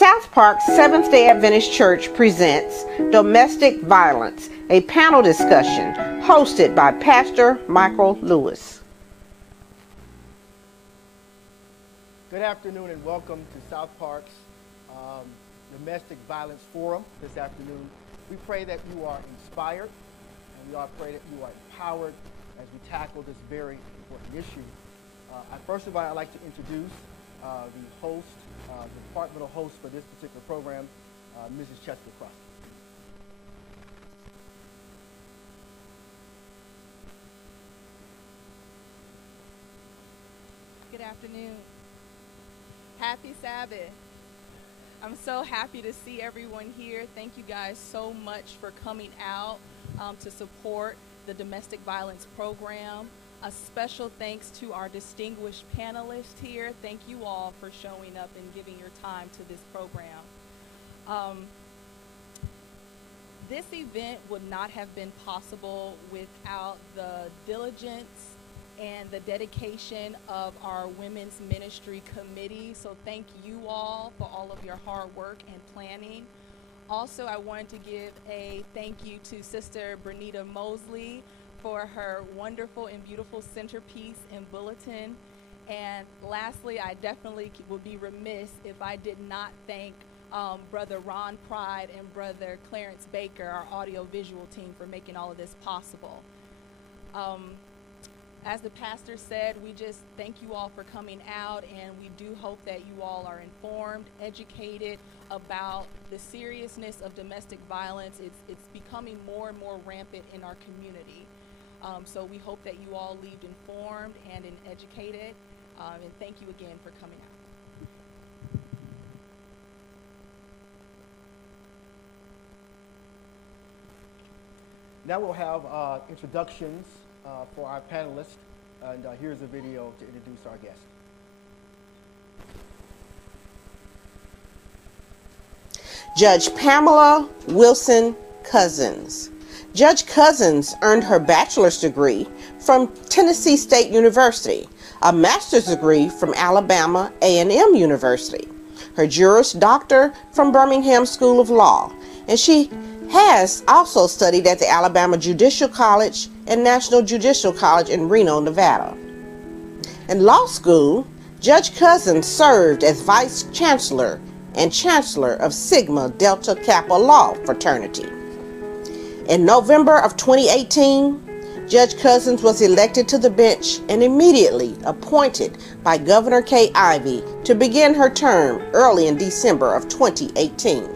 South Park Seventh-day Adventist Church presents Domestic Violence, a panel discussion hosted by Pastor Michael Lewis. Good afternoon and welcome to South Park's Domestic Violence Forum this afternoon. We pray that you are inspired and we all pray that you are empowered as we tackle this very important issue. First of all, I'd like to introduce the host, the departmental host for this particular program, Mrs. Chester Crosby. Good afternoon. Happy Sabbath. I'm so happy to see everyone here. Thank you guys so much for coming out to support the domestic violence program. A special thanks to our distinguished panelists here. Thank you all for showing up and giving your time to this program. This event would not have been possible without the diligence and the dedication of our Women's Ministry Committee. So thank you all for all of your hard work and planning. Also, I wanted to give a thank you to Sister Bernita Mosley for her wonderful and beautiful centerpiece and bulletin. And lastly, I definitely would be remiss if I did not thank Brother Ron Pride and Brother Clarence Baker, our audio-visual team, for making all of this possible. As the pastor said, we just thank you all for coming out, and we do hope that you all are informed, educated about the seriousness of domestic violence. It's becoming more and more rampant in our community. So we hope that you all leave informed and educated, and thank you again for coming out. Now we'll have introductions for our panelists, and here's a video to introduce our guest. Judge Pamela Wilson Cousins. Judge Cousins earned her bachelor's degree from Tennessee State University, a master's degree from Alabama A&M University, her Juris Doctor from Birmingham School of Law, and she has also studied at the Alabama Judicial College and National Judicial College in Reno, Nevada. In law school, Judge Cousins served as Vice Chancellor and Chancellor of Sigma Delta Kappa Law Fraternity. In November of 2018, Judge Cousins was elected to the bench and immediately appointed by Governor Kay Ivey to begin her term early in December of 2018.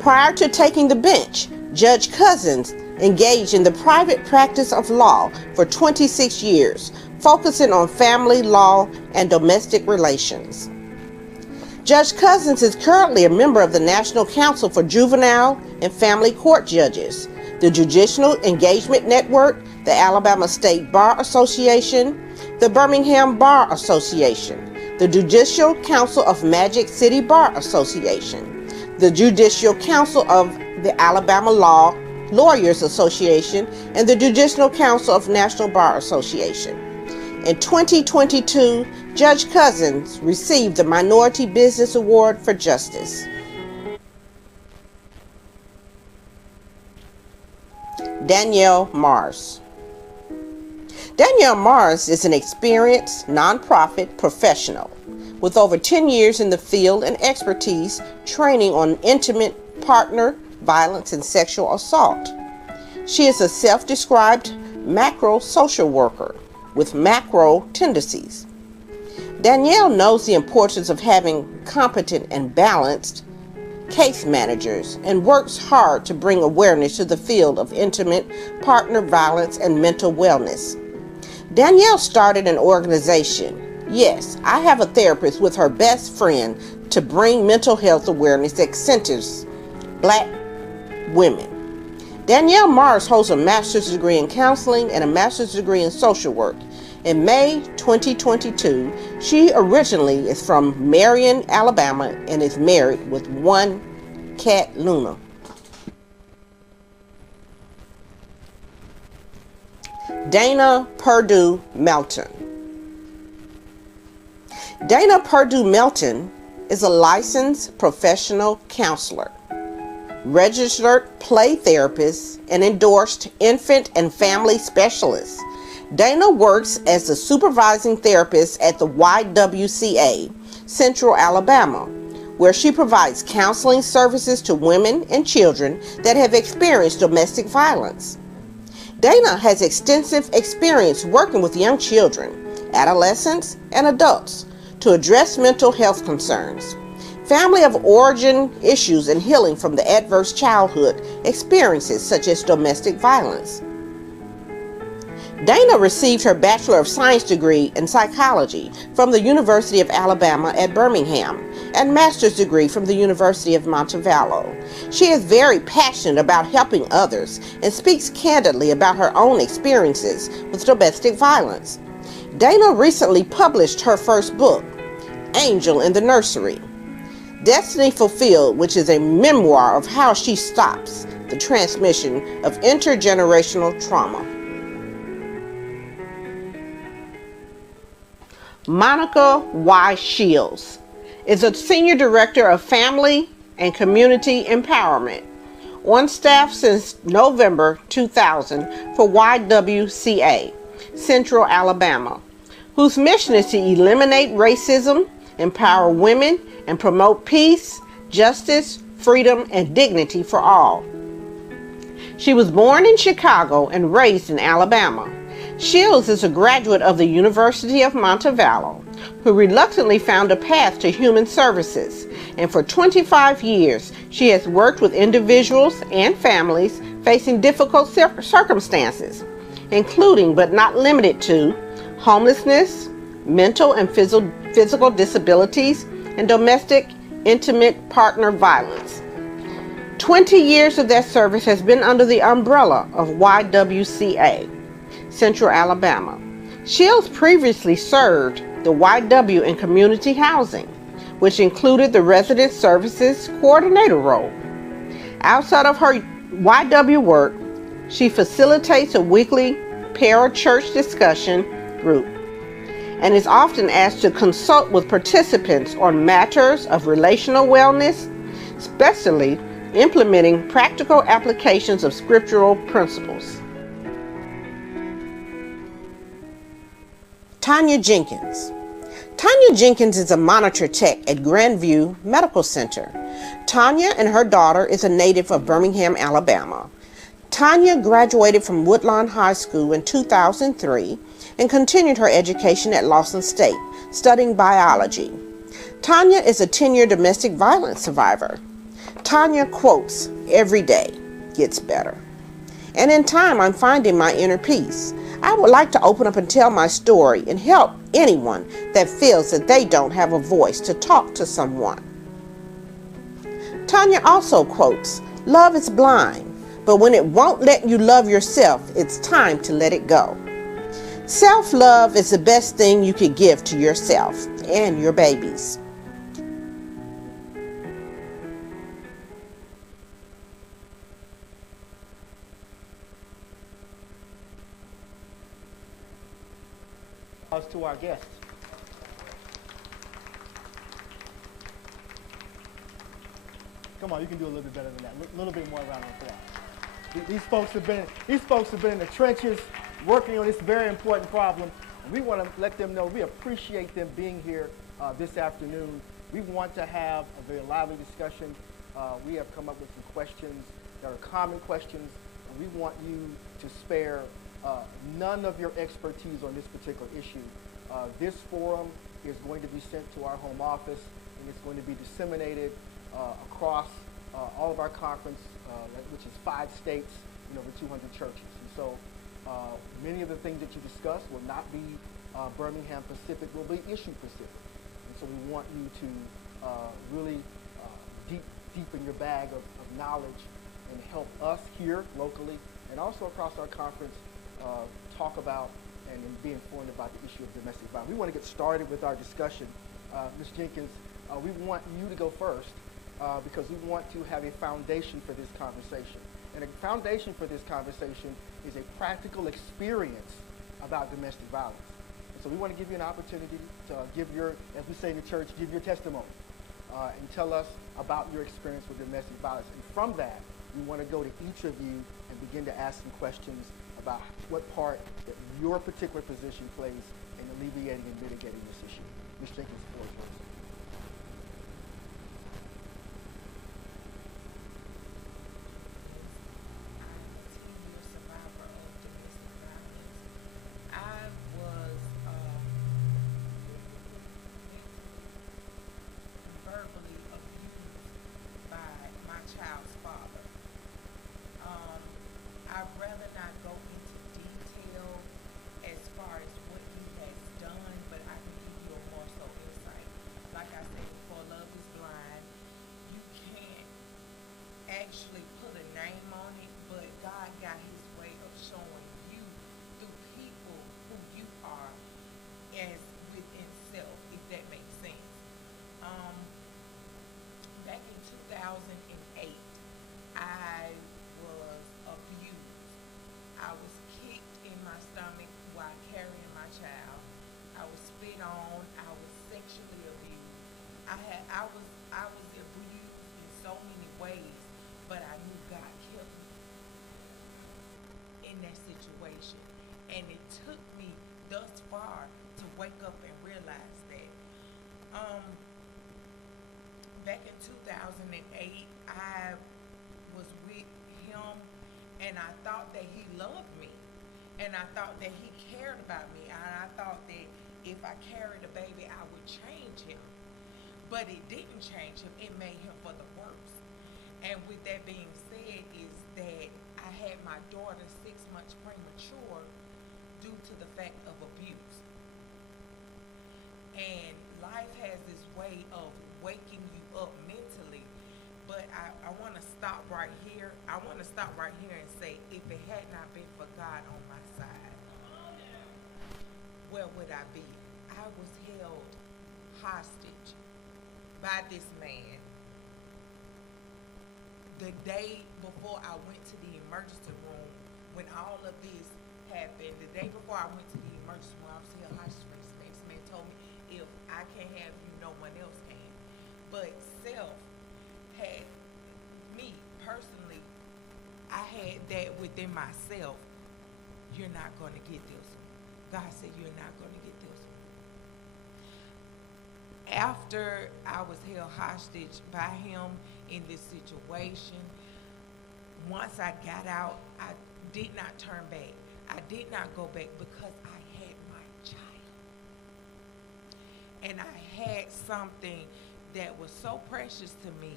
Prior to taking the bench, Judge Cousins engaged in the private practice of law for 26 years, focusing on family law and domestic relations. Judge Cousins is currently a member of the National Council for Juvenile and Family Court Judges, the Judicial Engagement Network, the Alabama State Bar Association, the Birmingham Bar Association, the Judicial Council of Magic City Bar Association, the Judicial Council of the Alabama Lawyers Association, and the Judicial Council of National Bar Association. In 2022, Judge Cousins received the Minority Business Award for Justice. Danielle Mars. Danielle Mars is an experienced nonprofit professional with over 10 years in the field and expertise training on intimate partner violence and sexual assault. She is a self-described macro social worker with macro tendencies. Danielle knows the importance of having competent and balanced case managers and works hard to bring awareness to the field of intimate partner violence and mental wellness. Danielle started an organization, Yes, I Have a Therapist, with her best friend to bring mental health awareness that centers Black women. Danielle Mars holds a master's degree in counseling and a master's degree in social work. In May 2022, she originally is from Marion, Alabama, and is married with one cat, Luna. Dana Perdue Melton. Dana Perdue Melton is a licensed professional counselor, registered play therapist, and endorsed infant and family specialist. Dana works as a supervising therapist at the YWCA, Central Alabama, where she provides counseling services to women and children that have experienced domestic violence. Dana has extensive experience working with young children, adolescents, and adults to address mental health concerns, family of origin issues, and healing from the adverse childhood experiences such as domestic violence. Dana received her Bachelor of Science degree in psychology from the University of Alabama at Birmingham and master's degree from the University of Montevallo. She is very passionate about helping others and speaks candidly about her own experiences with domestic violence. Dana recently published her first book, Angel in the Nursery, Destiny Fulfilled, which is a memoir of how she stops the transmission of intergenerational trauma. Monica Y. Shields is a Senior Director of Family and Community Empowerment, on staff since November 2000 for YWCA, Central Alabama, whose mission is to eliminate racism, empower women, and promote peace, justice, freedom, and dignity for all. She was born in Chicago and raised in Alabama. Shields is a graduate of the University of Montevallo, who reluctantly found a path to human services, and for 25 years she has worked with individuals and families facing difficult circumstances, including but not limited to homelessness, mental and physical disabilities, and domestic intimate partner violence. 20 years of that service has been under the umbrella of YWCA, Central Alabama. Shields previously served the YW in community housing, which included the resident services coordinator role. Outside of her YW work, she facilitates a weekly para-church discussion group and is often asked to consult with participants on matters of relational wellness, especially implementing practical applications of scriptural principles. Tanya Jenkins. Tanya Jenkins is a monitor tech at Grandview Medical Center. Tanya and her daughter is a native of Birmingham, Alabama. Tanya graduated from Woodlawn High School in 2003 and continued her education at Lawson State, studying biology. Tanya is a 10-year domestic violence survivor. Tanya quotes, "Every day gets better. And in time, I'm finding my inner peace. I would like to open up and tell my story and help anyone that feels that they don't have a voice to talk to someone." Tanya also quotes, "Love is blind, but when it won't let you love yourself, it's time to let it go. Self-love is the best thing you could give to yourself and your babies." To our guests. Come on, you can do a little bit better than that. A little bit more round of applause. These folks have been in the trenches working on this very important problem, and we want to let them know we appreciate them being here this afternoon. We want to have a very lively discussion. We have come up with some questions that are common questions, and we want you to spare none of your expertise on this particular issue. This forum is going to be sent to our home office, and it's going to be disseminated across all of our conference, which is 5 states and over 200 churches. And so many of the things that you discuss will not be Birmingham Pacific, will be issue Pacific. And so we want you to really deepen your bag of knowledge and help us here locally and also across our conference talk about and be informed about the issue of domestic violence. We want to get started with our discussion. Ms. Jenkins, we want you to go first because we want to have a foundation for this conversation. And a foundation for this conversation is a practical experience about domestic violence. And so we want to give you an opportunity to give your, as we say in the church, give your testimony. and tell us about your experience with domestic violence. And from that, we want to go to each of you and begin to ask some questions about what part that your particular position plays in alleviating and mitigating this issue. Ms. Jenkins, the floor is yours. Actually put a name on it, but God got his way of showing you through people who you are as within self, if that makes sense. Back in 2008, I was abused. I was kicked in my stomach while carrying my child. I was spit on. I was sexually abused. I was abused in so many ways. But I knew God kept me in that situation. And it took me thus far to wake up and realize that. Back in 2008, I was with him, and I thought that he loved me. And I thought that he cared about me. And I thought that if I carried a baby, I would change him. But it didn't change him. It made him for the worse. And with that being said is that I had my daughter 6 months premature due to the fact of abuse. And life has this way of waking you up mentally. But I want to stop right here. I want to stop right here and say, if it had not been for God on my side, where would I be? I was held hostage by this man. The day before I went to the emergency room, when all of this happened, the day before I went to the emergency room, I was held hostage for this man. This man told me, if I can't have you, no one else can. But self had, me personally, I had that within myself. You're not going to get this one. God said, you're not going to get this one. After I was held hostage by him in this situation, once I got out, I did not turn back. I did not go back because I had my child. And I had something that was so precious to me,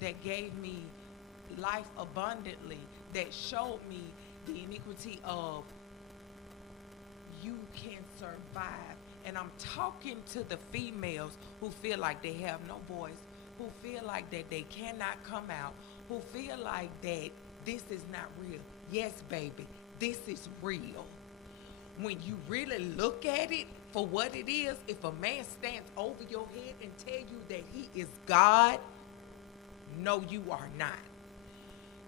that gave me life abundantly, that showed me the iniquity of you can survive. And I'm talking to the females who feel like they have no voice, who feel like that they cannot come out, who feel like that this is not real. Yes, baby, this is real. When you really look at it for what it is, if a man stands over your head and tell you that he is God, no, you are not.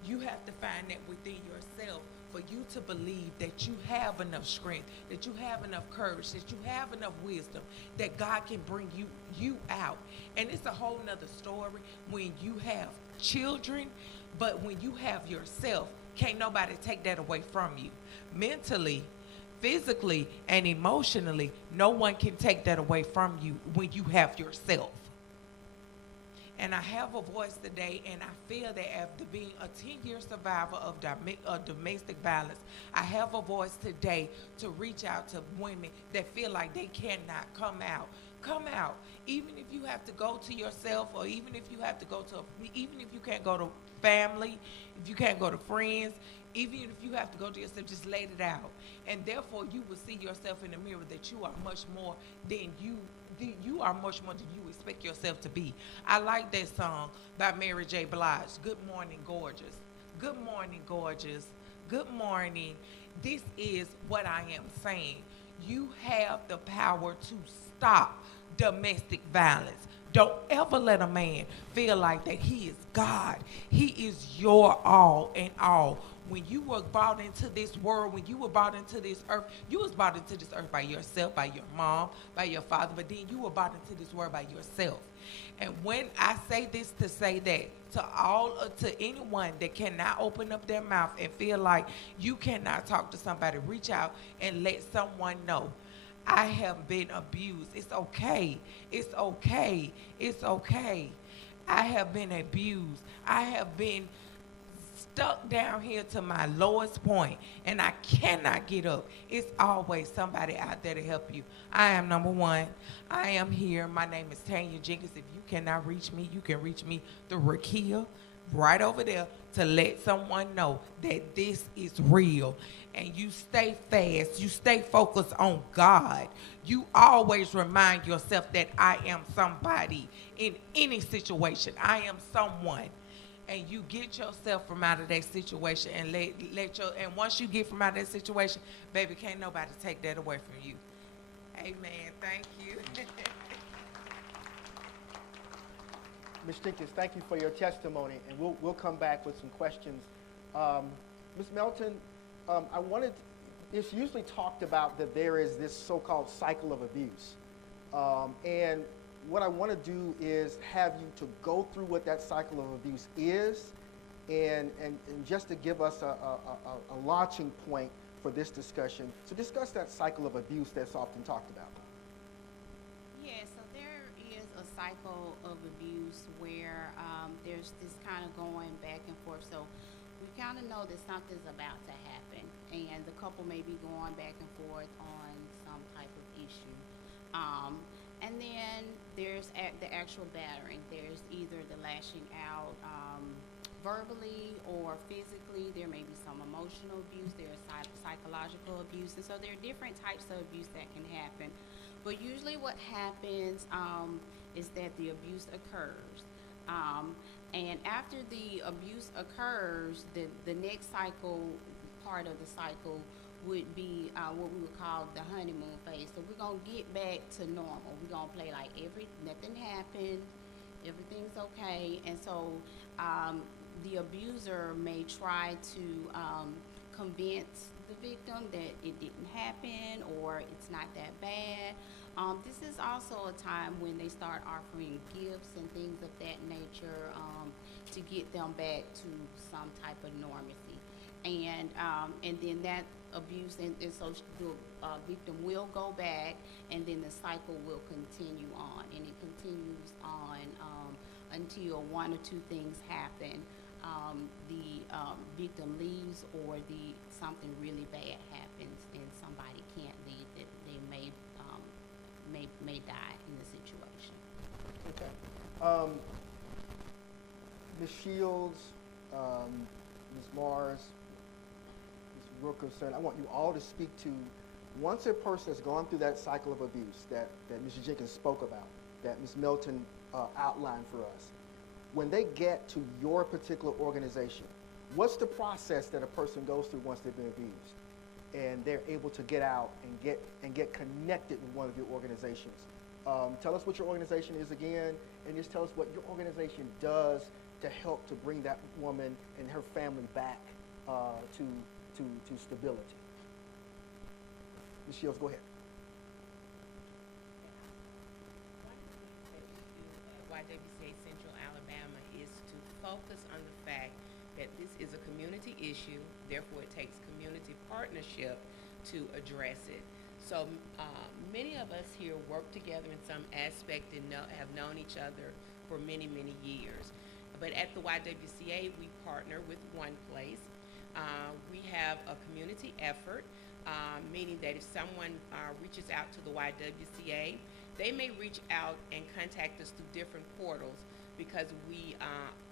You have to find that within yourself for you to believe that you have enough strength, that you have enough courage, that you have enough wisdom, that God can bring you out. And it's a whole nother story when you have children, but when you have yourself, can't nobody take that away from you. Mentally, physically, and emotionally, no one can take that away from you when you have yourself. And I have a voice today, and I feel that after being a 10-year survivor of domestic violence, I have a voice today to reach out to women that feel like they cannot come out. Come out. Even if you have to go to yourself, or even if you have to go to, even if you can't go to family, if you can't go to friends, even if you have to go to yourself, just let it out. And therefore, you will see yourself in the mirror that you are much more than you are much more than you expect yourself to be. I like that song by Mary J. Blige, Good Morning, Gorgeous. Good morning, gorgeous. Good morning. This is what I am saying. You have the power to stop domestic violence. Don't ever let a man feel like that he is God. He is your all in all. When you were brought into this world, when you were brought into this earth, you was brought into this earth by yourself, by your mom, by your father, but then you were brought into this world by yourself. And when I say this to say that to anyone that cannot open up their mouth and feel like you cannot talk to somebody, reach out and let someone know. I have been abused. It's okay. It's okay. It's okay. I have been abused. I have been stuck down here to my lowest point, and I cannot get up. It's always somebody out there to help you. I am number one. I am here. My name is Tanya Jenkins. If you cannot reach me, you can reach me through Rakia right over there to let someone know that this is real. And you stay fast. You stay focused on God. You always remind yourself that I am somebody in any situation. I am someone. And you get yourself from out of that situation and and once you get from out of that situation, baby, can't nobody take that away from you. Amen. Thank you. Ms. Jenkins, thank you for your testimony, and we'll come back with some questions. Ms. Melton, it's usually talked about that there is this so-called cycle of abuse. And what I want to do is have you to go through what that cycle of abuse is, and just to give us a launching point for this discussion, to discuss that cycle of abuse that's often talked about. Yeah, so there is a cycle of abuse where there's this kind of going back and forth. So we kind of know that something's about to happen, and the couple may be going back and forth on some type of issue. And then there's the actual battering. There's either the lashing out verbally or physically. There may be some emotional abuse. There's psychological abuse. And so there are different types of abuse that can happen. But usually what happens is that the abuse occurs. And after the abuse occurs, the next part of the cycle would be what we would call the honeymoon phase. So we're going to get back to normal. We're going to play like nothing happened, everything's okay. And so the abuser may try to convince the victim that it didn't happen or it's not that bad. This is also a time when they start offering gifts and things of that nature to get them back to some type of normalcy. And then that abuse and so the victim will go back, and then the cycle will continue on, and it continues on until one or two things happen. The victim leaves, or something really bad happens, and somebody can't leave. That they may die in the situation. Okay. Ms. Shields, Ms. Mars, Wilkerson, I want you all to speak to, once a person has gone through that cycle of abuse that Mr. Jenkins spoke about, that Ms. Milton outlined for us, when they get to your particular organization, what's the process that a person goes through once they've been abused and they're able to get out and get connected with one of your organizations? Tell us what your organization is again, and just tell us what your organization does to help to bring that woman and her family back to stability. Ms. Shields, go ahead. YWCA Central Alabama is to focus on the fact that this is a community issue, therefore it takes community partnership to address it. So many of us here work together in some aspect and have known each other for many, many years. But at the YWCA, we partner with One Place. We have a community effort, meaning that if someone reaches out to the YWCA, they may reach out and contact us through different portals, because we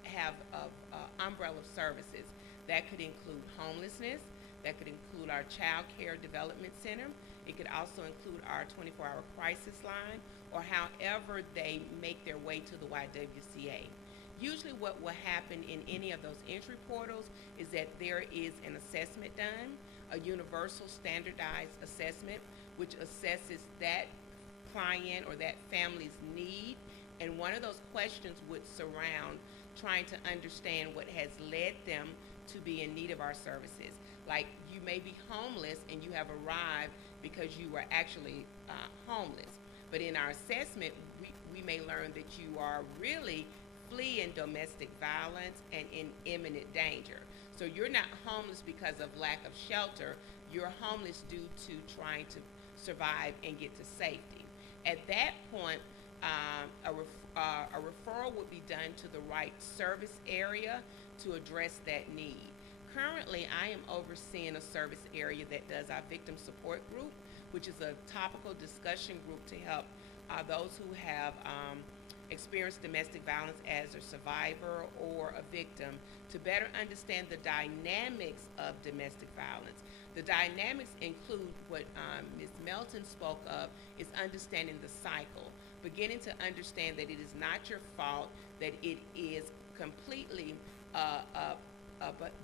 have an umbrella of services. That could include homelessness, that could include our Child Care Development Center, it could also include our 24-hour crisis line, or however they make their way to the YWCA. Usually what will happen in any of those entry portals is that there is an assessment done, a universal standardized assessment, which assesses that client or that family's need And one of those questions would surround trying to understand what has led them to be in need of our services. Like, you may be homeless and you have arrived because you were actually homeless. But in our assessment, we may learn that you are really fleeing domestic violence and in imminent danger. So you're not homeless because of lack of shelter. You're homeless due to trying to survive and get to safety. At that point, a referral would be done to the right service area to address that need. Currently, I am overseeing a service area that does our victim support group, which is a topical discussion group to help those who have experienced domestic violence as a survivor or a victim to better understand the dynamics of domestic violence. The dynamics include what Ms. Melton spoke of, is understanding the cycle, beginning to understand that it is not your fault, that it is completely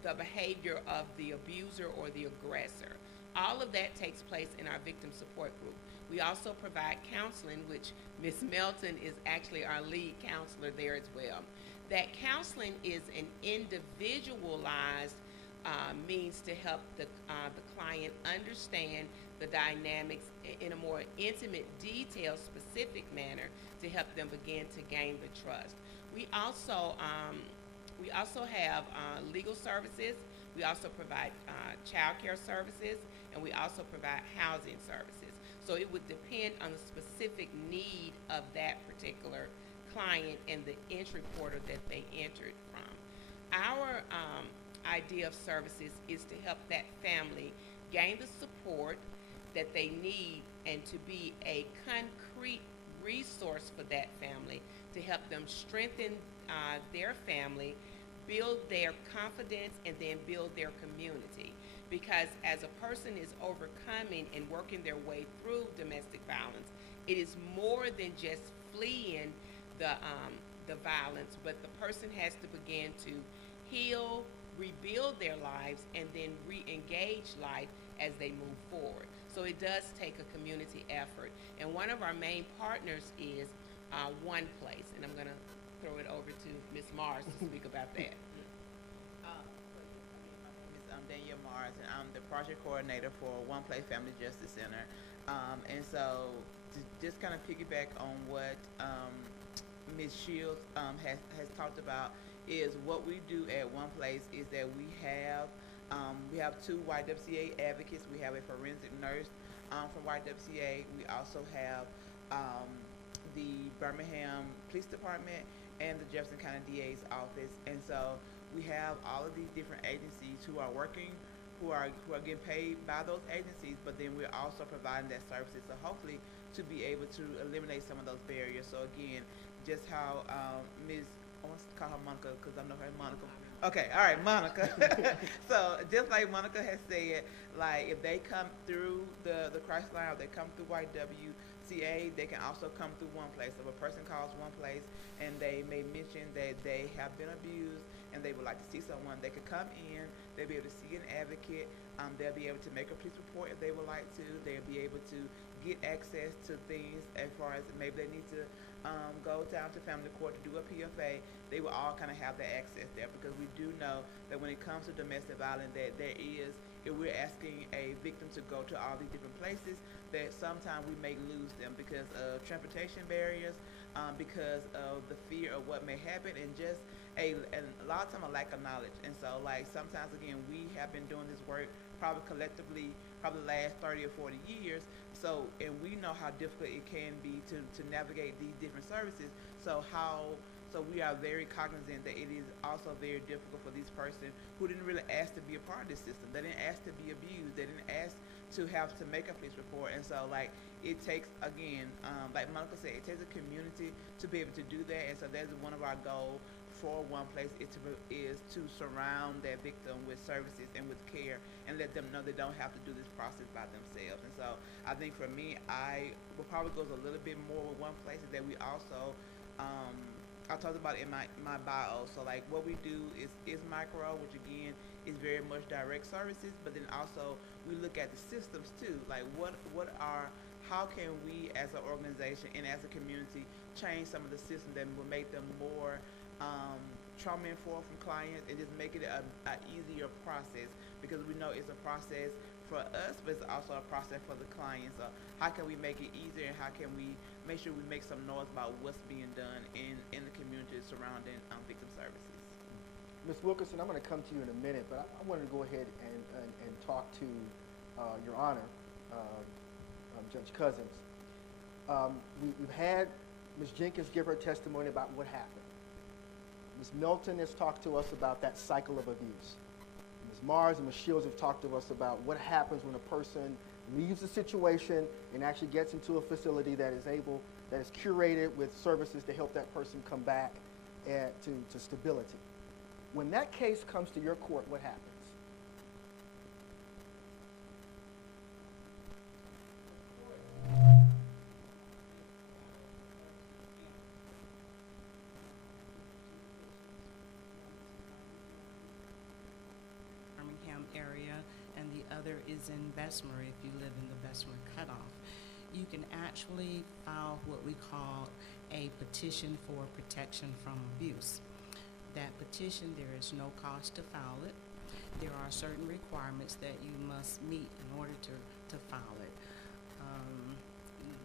the behavior of the abuser or the aggressor. All of that takes place in our victim support group. We also provide counseling, which Ms. Melton is actually our lead counselor there as well. That counseling is an individualized means to help the client understand the dynamics in a more intimate, detailed, specific manner to help them begin to gain the trust. We also have legal services. We also provide child care services, and we also provide housing services. So it would depend on the specific need of that particular client and the entry portal that they entered from. Our idea of services is to help that family gain the support that they need and to be a concrete resource for that family to help them strengthen their family, build their confidence, and then build their community. Because as a person is overcoming and working their way through domestic violence, it is more than just fleeing the violence, but the person has to begin to heal, rebuild their lives, and then re-engage life as they move forward. So it does take a community effort. And one of our main partners is One Place, and I'm going to throw it over to Ms. Mars to speak about that. I'm Danielle Mars, and I'm the project coordinator for One Place Family Justice Center. And so, to just kind of piggyback on what Ms. Shields has talked about, is what we do at One Place is that we have 2 YWCA advocates. We have a forensic nurse from YWCA. We also have the Birmingham Police Department and the Jefferson County DA's office. And so we have all of these different agencies who are working, who are getting paid by those agencies, but then we're also providing that services. So hopefully to be able to eliminate some of those barriers. So again, just how Ms. I want to call her Monica because I know her as Monica. Okay, all right, Monica. So just like Monica has said, like if they come through the crisis line, or they come through YWCA, they can also come through One Place. If a person calls One Place and they may mention that they have been abused and they would like to see someone, they could come in, they'll be able to see an advocate, they'll be able to make a police report if they would like to, they'll be able to get access to things as far as maybe they need to go down to family court to do a PFA. They will all kind of have that access there, because we do know that when it comes to domestic violence, that there is, if we're asking a victim to go to all these different places, that sometimes we may lose them because of transportation barriers, because of the fear of what may happen, and just a lot of time a lack of knowledge. And so like sometimes again, we have been doing this work probably collectively probably the last 30 or 40 years. So, and we know how difficult it can be to navigate these different services. So we are very cognizant that it is also very difficult for these persons who didn't really ask to be a part of this system. They didn't ask to be abused. They didn't ask to have to make a police report. And so like it takes, again, like Monica said, it takes a community to be able to do that. And so that's one of our goals for One Place is to surround that victim with services and with care, and let them know they don't have to do this process by themselves. And so I think for me, I will probably goes a little bit more with One Place is that we also, I talked about it in my bio. So like what we do is micro, which again is very much direct services, but then also we look at the systems too. Like how can we as an organization and as a community change some of the systems that will make them more trauma-informed from clients and just make it a easier process, because we know it's a process for us, but it's also a process for the clients. So how can we make it easier, and how can we make sure we make some noise about what's being done in the community surrounding victim services? Ms. Wilkerson, I'm going to come to you in a minute, but I wanted to go ahead and talk to Your Honor, Judge Cousins. We've had Ms. Jenkins give her testimony about what happened. Ms. Milton has talked to us about that cycle of abuse. Ms. Mars and Ms. Shields have talked to us about what happens when a person leaves a situation and actually gets into a facility that is curated with services to help that person come back to stability. When that case comes to your court, what happens? Birmingham area, and the other is in Bessemer if you live in the Bessemer cutoff. You can actually file what we call a petition for protection from abuse. That petition, there is no cost to file it. There are certain requirements that you must meet in order to file it.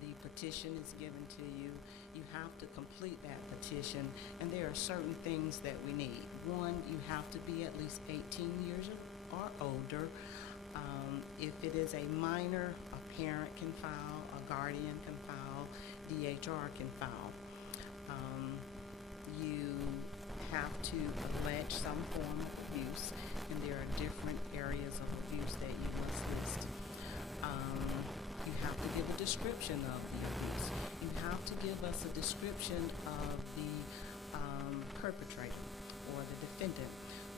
The petition is given to you. You have to complete that petition, and there are certain things that we need. One, you have to be at least 18 years or older. If it is a minor, a parent can file, a guardian can file, DHR can file. You have to allege some form of abuse, and there are different areas of abuse that you must list. You have to give a description of the abuse. You have to give us a description of the perpetrator or the defendant.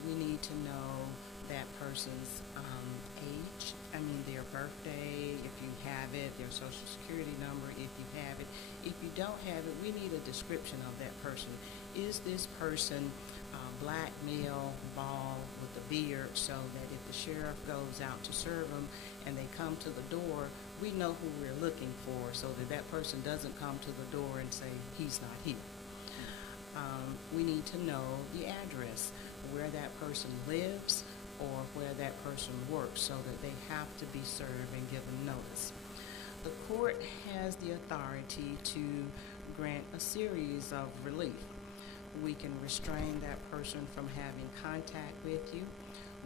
We need to know that person's age, their birthday, if you have it, their social security number, if you have it. If you don't have it, we need a description of that person. Is this person black, male, bald, with a beard, so that if the sheriff goes out to serve them and they come to the door, we know who we're looking for, so that that person doesn't come to the door and say, he's not here. We need to know the address, where that person lives or where that person works, so that they have to be served and given notice. The court has the authority to grant a series of relief. We can restrain that person from having contact with you.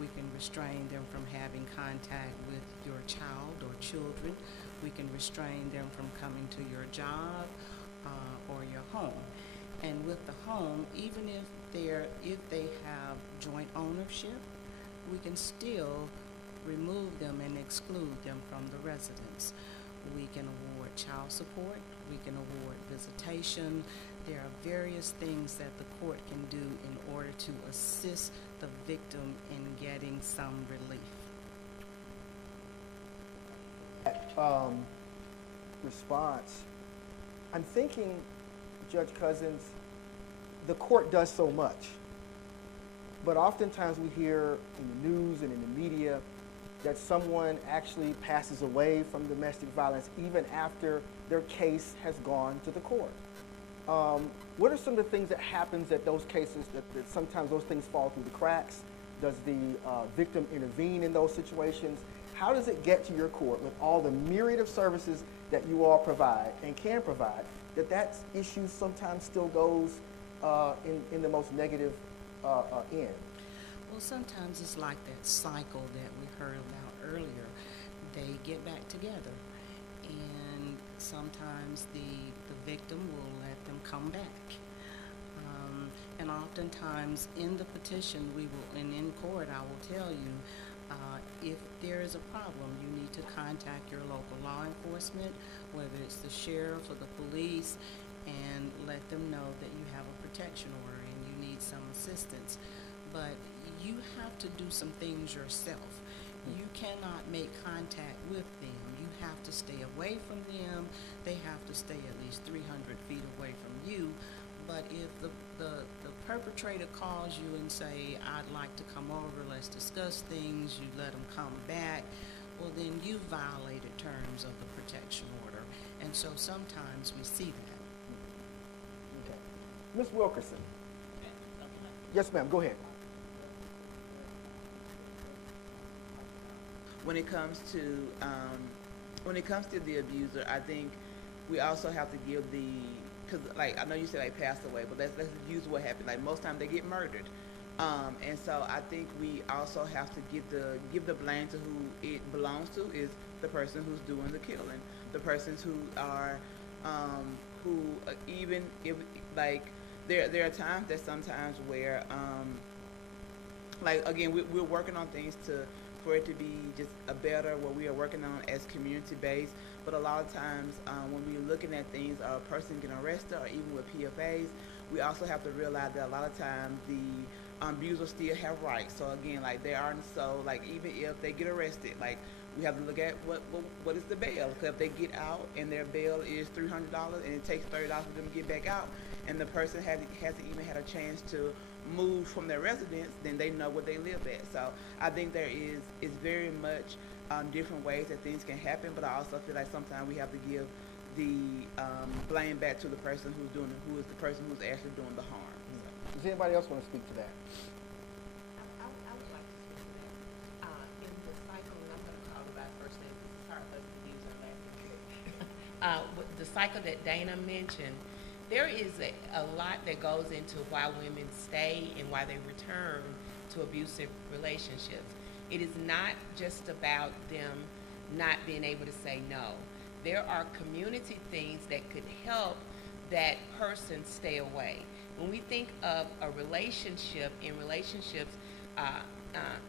We can restrain them from having contact with your child or children. We can restrain them from coming to your job or your home. And with the home, even if they have joint ownership, we can still remove them and exclude them from the residence. We can award child support. We can award visitation. There are various things that the court can do in order to assist the victim in getting some relief. Response. I'm thinking, Judge Cousins, the court does so much, but oftentimes we hear in the news and in the media that someone actually passes away from domestic violence even after their case has gone to the court. What are some of the things that happens at those cases that sometimes those things fall through the cracks? Does the victim intervene in those situations? How does it get to your court with all the myriad of services that you all provide and can provide, that issue sometimes still goes in the most negative end? Well, sometimes it's like that cycle that we heard about earlier. They get back together, and sometimes the victim will let them come back. And oftentimes in the petition, and in court, I will tell you, if there is a problem, you need to contact your local law enforcement, whether it's the sheriff or the police, and let them know that you have a protection order and you need some assistance. But you have to do some things yourself. You cannot make contact with them. You have to stay away from them. They have to stay at least 300 feet away from you. But if the perpetrator calls you and say, I'd like to come over, let's discuss things, you let them come back, well then you violated terms of the protection order. And so sometimes we see that. Okay. Ms. Wilkerson. Yes, ma'am. Go ahead. When it comes to the abuser, I think we also have to give because like I know you said like passed away, but let's use what happened. Like most times they get murdered, and so I think we also have to give the blame to who it belongs to, is the person who's doing the killing, the persons who are even if like there are times that sometimes where like again we're working on things for it to be just a better, what we are working on as community-based. But a lot of times when we're looking at things, a person getting arrested or even with PFAs, we also have to realize that a lot of times the abusers still have rights. So again, like they aren't like even if they get arrested, like we have to look at what is the bail. Because if they get out and their bail is $300 and it takes $30 for them to get back out, and the person hasn't even had a chance to move from their residence, then they know where they live at. So I think there is very much different ways that things can happen, but I also feel like sometimes we have to give the blame back to the person who is the person who's actually doing the harm. So. Does anybody else want to speak to that? I would like to speak to that. In the cycle, and I'm going to talk about first name, sorry for the use of last name. The cycle that Dana mentioned, there is a lot that goes into why women stay and why they return to abusive relationships. It is not just about them not being able to say no. There are community things that could help that person stay away. When we think of a relationship, in relationships,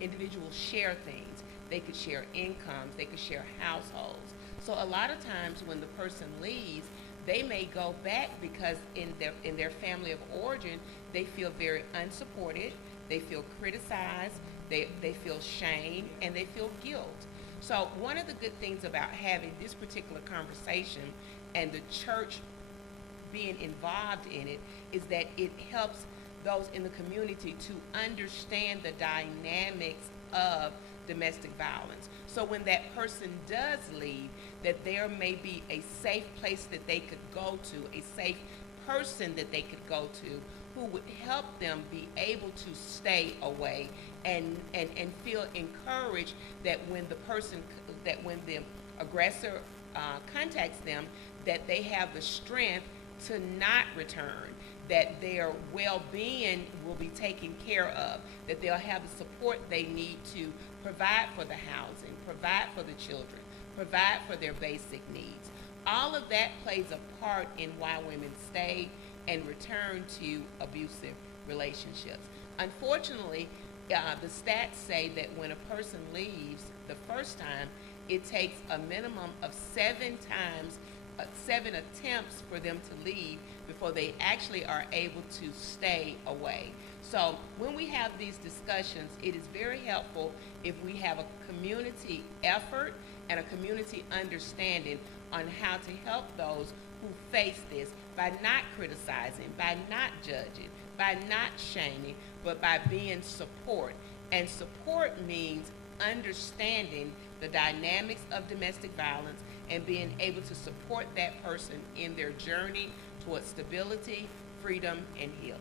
individuals share things. They could share incomes, they could share households. So a lot of times when the person leaves, they may go back because in their family of origin, they feel very unsupported, they feel criticized, they feel shame, and they feel guilt. So one of the good things about having this particular conversation and the church being involved in it is that it helps those in the community to understand the dynamics of domestic violence. So when that person does leave, that there may be a safe place that they could go to, a safe person that they could go to who would help them be able to stay away and feel encouraged that when the aggressor contacts them, that they have the strength to not return, that their well-being will be taken care of, that they'll have the support they need to provide for the housing, provide for the children, provide for their basic needs. All of that plays a part in why women stay and return to abusive relationships. Unfortunately, the stats say that when a person leaves the first time, it takes a minimum of 7 attempts for them to leave before they actually are able to stay away. So when we have these discussions, it is very helpful if we have a community effort and a community understanding on how to help those who face this by not criticizing, by not judging, by not shaming, but by being support. And support means understanding the dynamics of domestic violence and being able to support that person in their journey towards stability, freedom, and healing.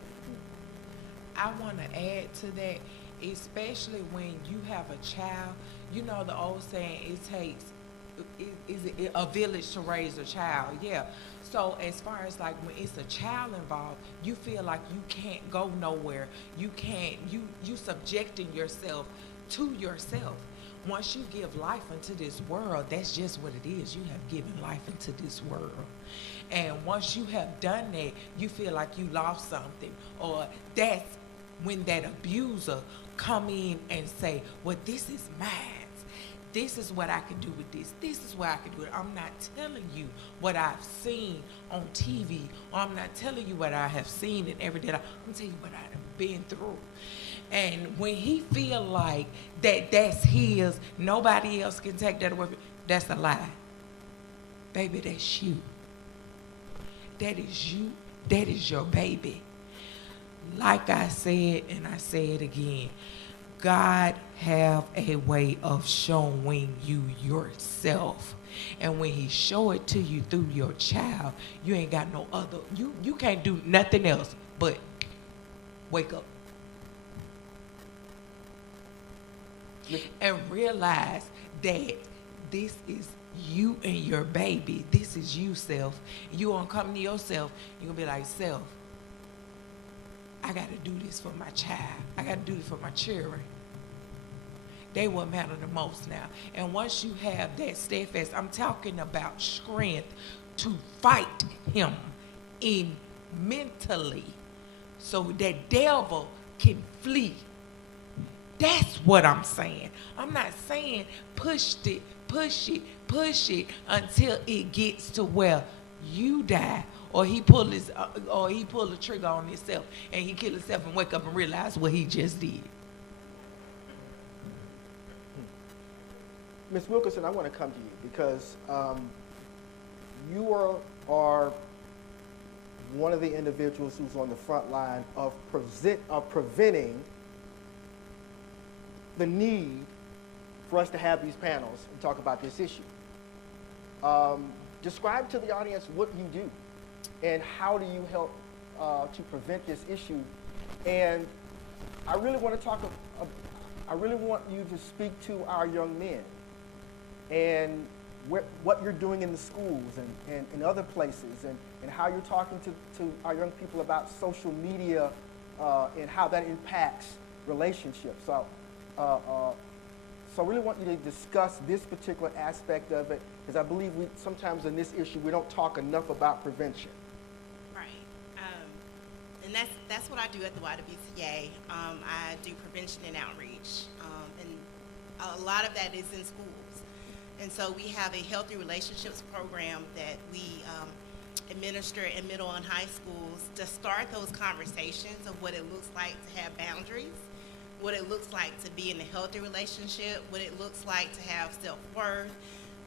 I want to add to that, especially when you have a child. You know the old saying, it takes a village to raise a child. Yeah. So as far as like when it's a child involved, you feel like you can't go nowhere. You subjecting yourself to yourself. Once you give life into this world, that's just what it is. You have given life into this world. And once you have done that, you feel like you lost something. Or that's when that abuser come in and say, well, this is mine. This is what I can do with this. This is what I can do with it. I'm not telling you what I've seen on TV, or I'm not telling you what I have seen in everyday life. I'm telling you what I've been through. And when he feel like that's his, nobody else can take that away from him, that's a lie. Baby, that's you. That is you. That is your baby. Like I said, and I say it again, God have a way of showing you yourself. And when he show it to you through your child, you ain't got no other, you can't do nothing else but wake up. And realize that this is you and your baby. This is you, self. You gonna come to yourself, you're gonna be like, self, I gotta do this for my child. I gotta do this for my children. They will matter the most now. And once you have that steadfast, I'm talking about strength to fight him in mentally so that devil can flee. That's what I'm saying. I'm not saying push it until it gets to where you die, or he pull the trigger on himself and he kill himself and wake up and realize what he just did. Ms. Wilkerson, I want to come to you because you are one of the individuals who's on the front line of preventing the need for us to have these panels and talk about this issue. Describe to the audience what you do and how do you help to prevent this issue. And I really want to I really want you to speak to our young men and what you're doing in the schools and in other places, and how you're talking to our young people about social media and how that impacts relationships. So I really want you to discuss this particular aspect of it, because I believe sometimes in this issue we don't talk enough about prevention. Right. And that's what I do at the YWCA. I do prevention and outreach, and a lot of that is in schools. And so we have a healthy relationships program that we administer in middle and high schools to start those conversations of what it looks like to have boundaries, what it looks like to be in a healthy relationship, what it looks like to have self-worth,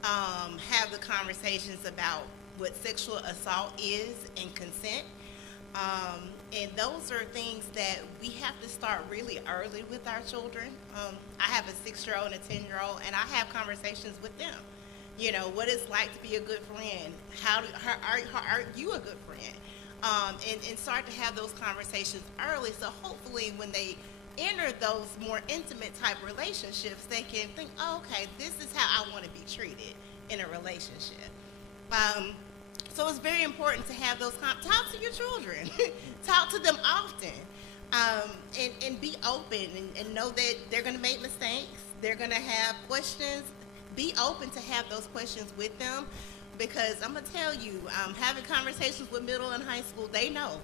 have the conversations about what sexual assault is and consent. And those are things that we have to start really early with our children. I have a 6-year-old and a 10-year-old, and I have conversations with them. You know, what it's like to be a good friend. How are you a good friend? And start to have those conversations early, so hopefully when they enter those more intimate type relationships, they can think, oh, okay, this is how I want to be treated in a relationship. So it's very important to have those talk to your children, talk to them often, and be open and know that they're going to make mistakes. They're going to have questions. Be open to have those questions with them, because I'm going to tell you, having conversations with middle and high school, they know.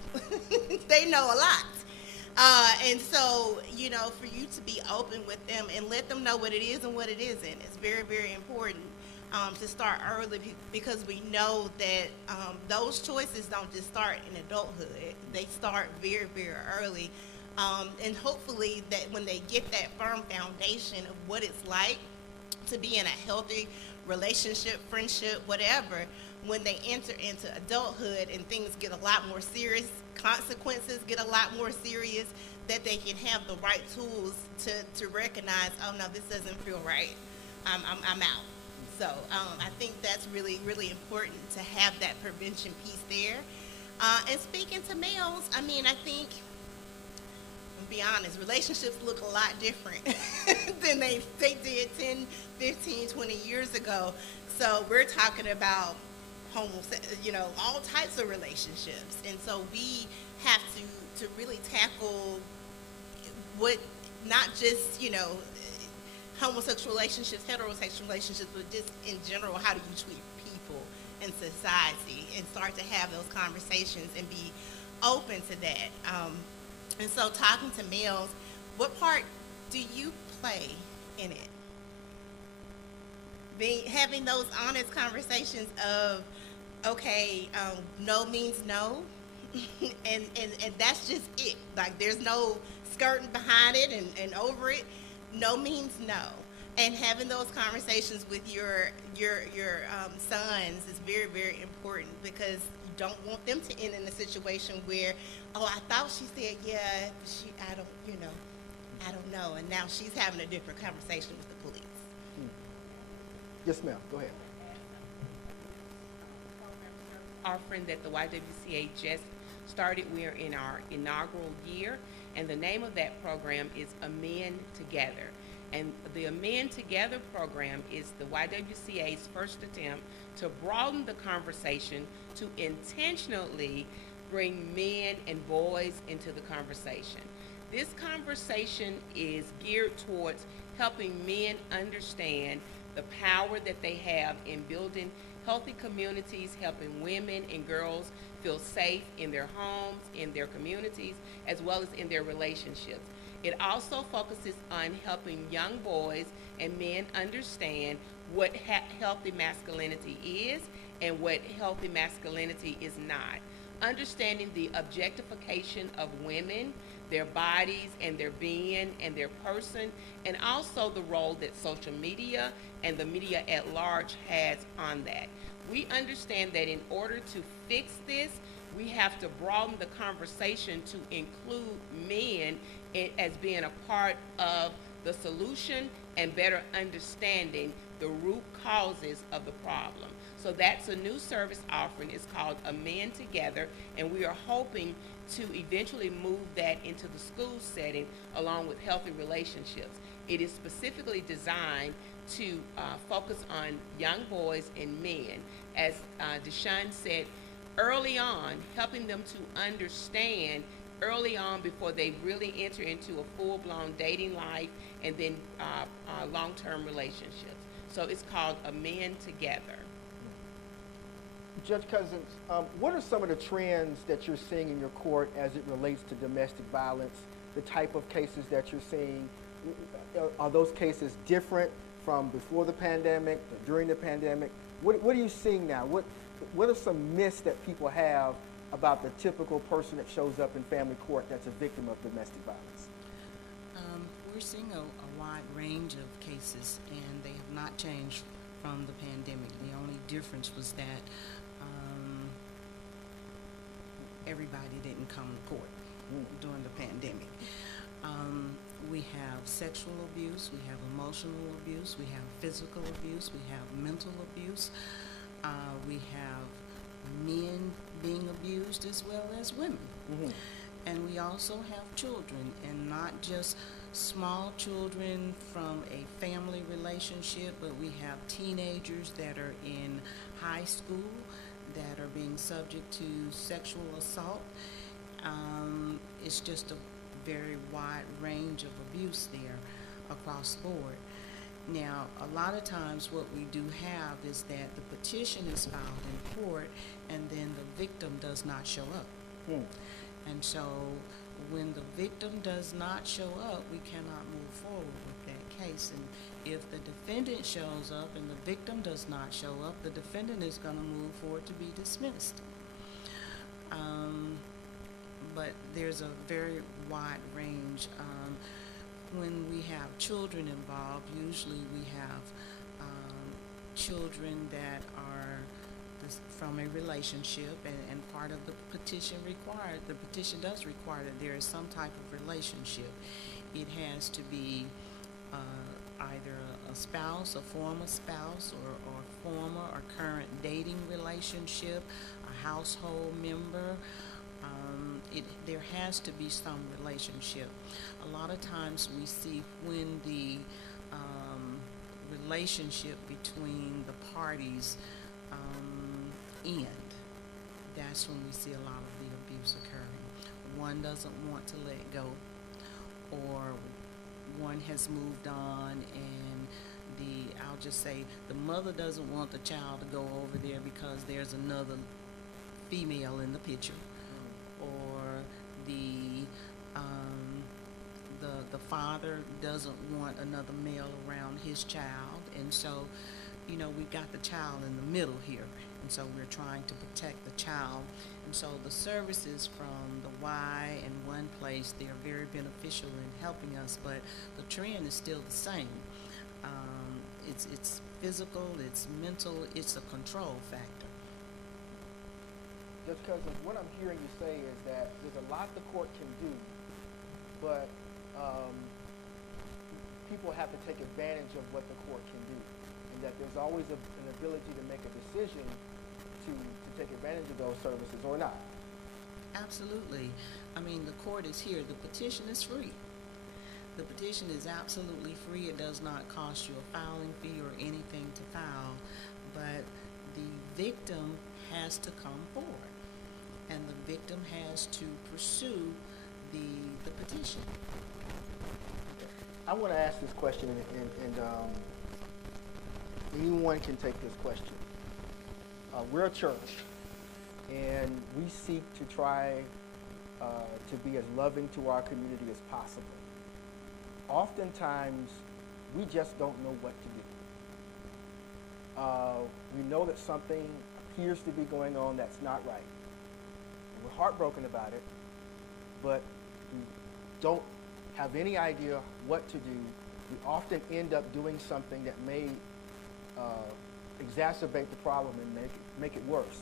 They know a lot. And so, you know, for you to be open with them and let them know what it is and what it isn't, it's very, very important. To start early, because we know that those choices don't just start in adulthood. They start very, very early. And hopefully that when they get that firm foundation of what it's like to be in a healthy relationship, friendship, whatever, when they enter into adulthood and things get a lot more serious, consequences get a lot more serious, that they can have the right tools to recognize, oh no, this doesn't feel right. I'm out. So I think that's really, really important to have that prevention piece there. And speaking to males, I mean, I think, to be honest, relationships look a lot different than they did 10, 15, 20 years ago. So we're talking about all types of relationships. And so we have to really tackle what, not just, homosexual relationships, heterosexual relationships, but just in general, how do you treat people in society, and start to have those conversations and be open to that. And so talking to males, what part do you play in it? Having those honest conversations of, okay, no means no, and that's just it. Like, there's no skirting behind it and over it. No means no. And having those conversations with your sons is very, very important, because you don't want them to end in a situation where, oh, I thought she said yeah, but I don't know. And now she's having a different conversation with the police. Yes, ma'am. Go ahead. Offering that the YWCA just started. We are in our inaugural year, and the name of that program is Amend Together. And the Amend Together program is the YWCA's first attempt to broaden the conversation, to intentionally bring men and boys into the conversation. This conversation is geared towards helping men understand the power that they have in building healthy communities, helping women and girls feel safe in their homes, in their communities, as well as in their relationships. It also focuses on helping young boys and men understand what healthy masculinity is and what healthy masculinity is not. Understanding the objectification of women, their bodies and their being and their person, and also the role that social media and the media at large has on that. We understand that in order to fix this, we have to broaden the conversation to include men as being a part of the solution and better understanding the root causes of the problem. So that's a new service offering. It's called Amend Together, and we are hoping to eventually move that into the school setting along with healthy relationships. It is specifically designed to focus on young boys and men. As Deshaun said, early on, helping them to understand early on before they really enter into a full-blown dating life and then long-term relationships. So it's called Amend Together. Judge Cousins, what are some of the trends that you're seeing in your court as it relates to domestic violence, the type of cases that you're seeing? Are those cases different from before the pandemic, during the pandemic? What are you seeing now? What are some myths that people have about the typical person that shows up in family court that's a victim of domestic violence? We're seeing a wide range of cases, and they have not changed from the pandemic. The only difference was that everybody didn't come to court during the pandemic. We have sexual abuse, we have emotional abuse, we have physical abuse, we have mental abuse, we have men being abused as well as women. Mm-hmm. And we also have children, and not just small children from a family relationship, but we have teenagers that are in high school that are being subject to sexual assault. It's just a very wide range of abuse there across the board. Now, a lot of times what we do have is that the petition is filed in court and then the victim does not show up. And so when the victim does not show up, we cannot move forward with that case. And if the defendant shows up and the victim does not show up, the defendant is going to move forward to be dismissed. But there's a very wide range. When we have children involved, usually we have children that are from a relationship, and part of the petition does require that there is some type of relationship. It has to be either a spouse, a former spouse, or former or current dating relationship, a household member. There has to be some relationship. A lot of times we see when the relationship between the parties end, that's when we see a lot of the abuse occurring. One doesn't want to let go, or one has moved on, and I'll just say the mother doesn't want the child to go over there because there's another female in the picture, or the father doesn't want another male around his child, and so we've got the child in the middle here, and so we're trying to protect the child. And so the services from the Y and One Place, they are very beneficial in helping us, but the trend is still the same. It's physical, it's mental, it's a control factor. Judge Cousins, what I'm hearing you say is that there's a lot the court can do, but people have to take advantage of what the court can do, and that there's always an ability to make a decision to take advantage of those services or not. Absolutely. I mean, the court is here. The petition is free. The petition is absolutely free. It does not cost you a filing fee or anything to file, but the victim has to come forward, and the victim has to pursue the petition. I want to ask this question, and anyone can take this question. We're a church, and we seek to try to be as loving to our community as possible. Oftentimes, we just don't know what to do. We know that something appears to be going on that's not right. And we're heartbroken about it, but we don't have any idea what to do. We often end up doing something that may exacerbate the problem and make it worse.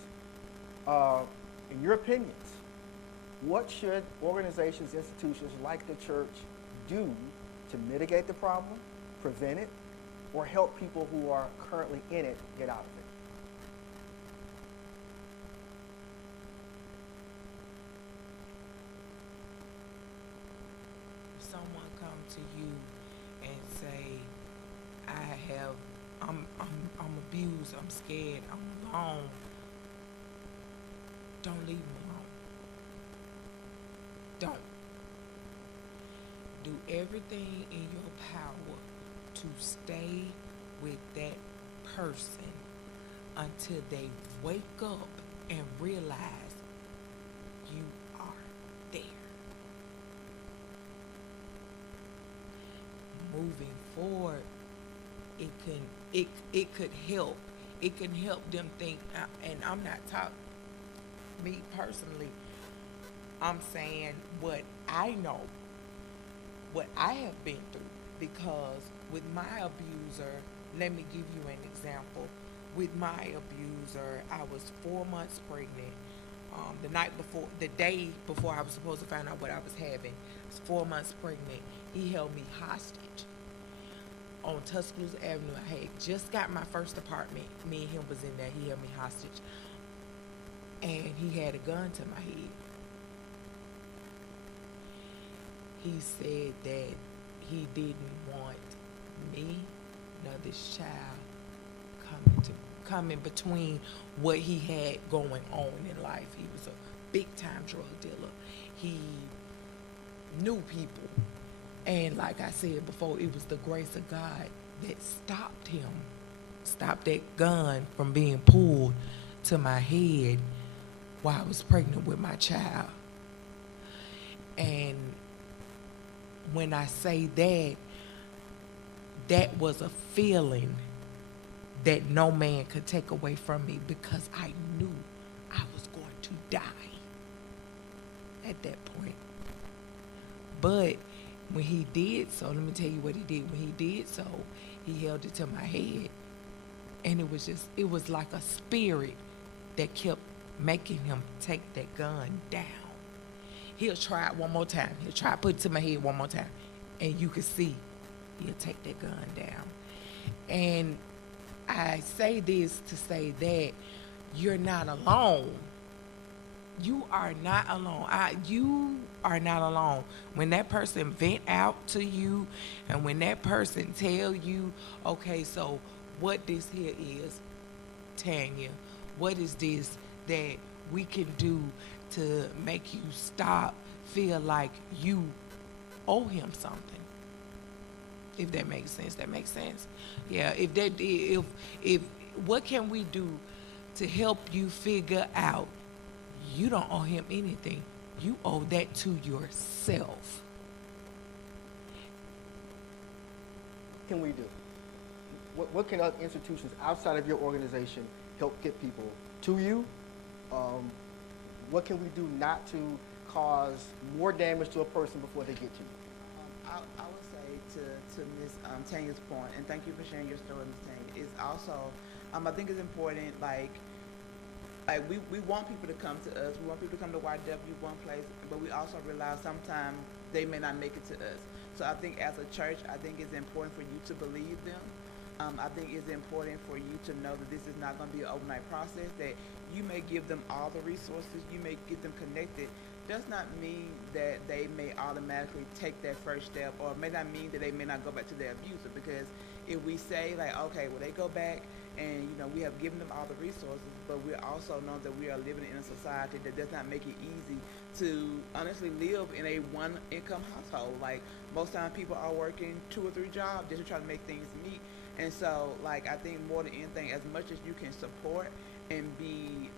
In your opinions, what should organizations, institutions like the church do to mitigate the problem, prevent it, or help people who are currently in it get out of it? If someone come to you and say, I'm abused, I'm scared, I'm alone, don't leave me alone. Don't. Do everything in your power to stay with that person until they wake up and realize you are there. Moving forward, it could help. It can help them think, and I'm not talking me personally, I'm saying what I know, what I have been through, because with my abuser, let me give you an example. With my abuser, I was 4 months pregnant. The day before I was supposed to find out what I was having, I was 4 months pregnant. He held me hostage on Tuscaloosa Avenue. I had just got my first apartment. Me and him was in there. He held me hostage. And he had a gun to my head. He said that he didn't want me nor this child coming between what he had going on in life. He was a big-time drug dealer. He knew people. And like I said before, it was the grace of God that stopped him, stopped that gun from being pulled to my head while I was pregnant with my child. And when I say that, that was a feeling that no man could take away from me, because I knew I was going to die at that point. But when he did so, let me tell you what he did. When he did so, he held it to my head. And it was like a spirit that kept making him take that gun down. He'll try it one more time. He'll try to put it to my head one more time. And you can see he'll take that gun down. And I say this to say that you're not alone. You are not alone. You are not alone. When that person vent out to you, and when that person tell you, okay, so what this here is, Tanya, what is this that we can do to make you feel like you owe him something? If that makes sense, that makes sense. Yeah, if what can we do to help you figure out you don't owe him anything? You owe that to yourself. What can we do? What can other institutions outside of your organization help get people to you? What can we do not to cause more damage to a person before they get to you? I would say to Ms. Tanya's point, and thank you for sharing your story, Ms. Tanya, is also, I think it's important, like we want people to come to us. We want people to come to YW one place, but we also realize sometimes they may not make it to us. So I think as a church, I think it's important for you to believe them. I think it's important for you to know that this is not going to be an overnight process, that you may give them all the resources, you may get them connected. Does not mean that they may automatically take that first step, or may not mean that they may not go back to their abuser, because if we say like, okay, well, they go back and, you know, we have given them all the resources, but we also know that we are living in a society that does not make it easy to honestly live in a one income household. Like, most times people are working 2 or 3 jobs just to try to make things meet. And so, like, I think more than anything, as much as you can support and be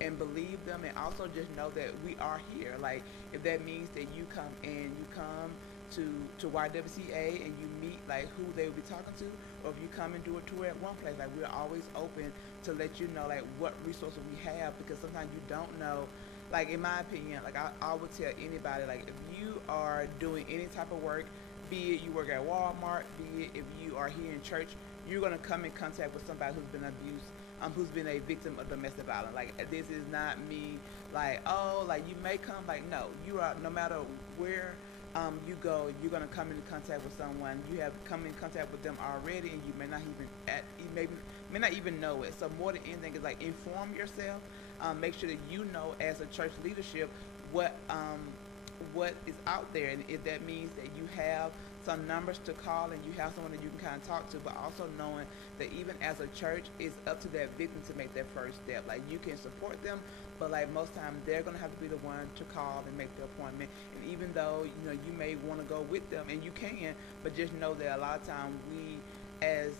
and believe them, and also just know that we are here. Like, if that means that you come to YWCA and you meet like who they will be talking to, or if you come and do a tour at one place, like, we're always open to let you know like what resources we have, because sometimes you don't know. Like, in my opinion, like I would tell anybody, like, if you are doing any type of work, be it you work at Walmart, be it if you are here in church, you're going to come in contact with somebody who's been abused, who's been a victim of domestic violence. Like, this is not me, like, oh, like, you may come, like, no, you are, no matter where you go, you're going to come into contact with someone. You have come in contact with them already, and you may not even know it. So more than anything is like, inform yourself. Make sure that you know as a church leadership what is out there, and if that means that you have some numbers to call and you have someone that you can kind of talk to, but also knowing that even as a church, it's up to that victim to make that first step. Like, you can support them, but like most times they're going to have to be the one to call and make the appointment. And even though, you know, you may want to go with them, and you can, but just know that a lot of times we as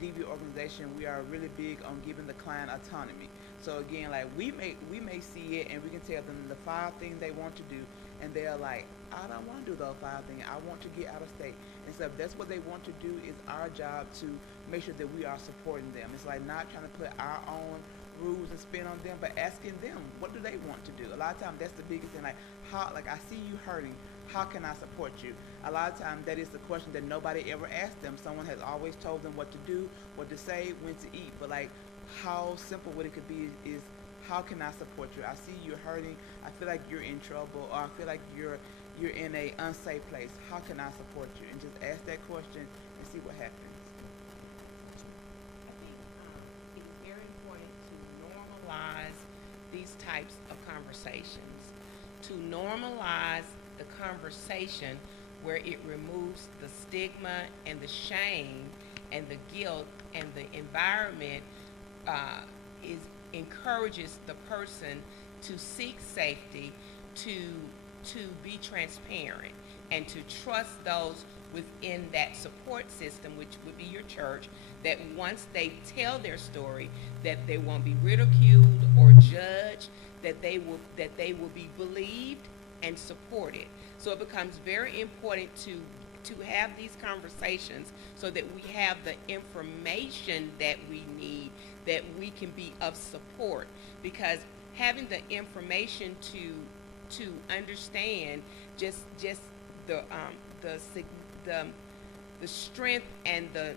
DV organization, we are really big on giving the client autonomy. So again, like, we may see it and we can tell them the 5 things they want to do, and they're like, I don't want to do those 5 things. I want to get out of state. And so if that's what they want to do, it's our job to make sure that we are supporting them. It's like not trying to put our own rules and spin on them, but asking them, what do they want to do? A lot of times that's the biggest thing. Like, I see you hurting. How can I support you? A lot of times that is the question that nobody ever asked them. Someone has always told them what to do, what to say, when to eat. But like, how simple what it could be is how can I support you? I see you're hurting. I feel like you're in trouble, or I feel like you're in a unsafe place. How can I support you? And just ask that question and see what happens. I think it is very important to normalize these types of conversations, to normalize the conversation where it removes the stigma and the shame and the guilt, and the environment encourages the person to seek safety, to be transparent, and to trust those within that support system, which would be your church, that once they tell their story, that they won't be ridiculed or judged, that they will be believed and supported. So it becomes very important to have these conversations so that we have the information that we need, that we can be of support, because having the information to understand just the strength and the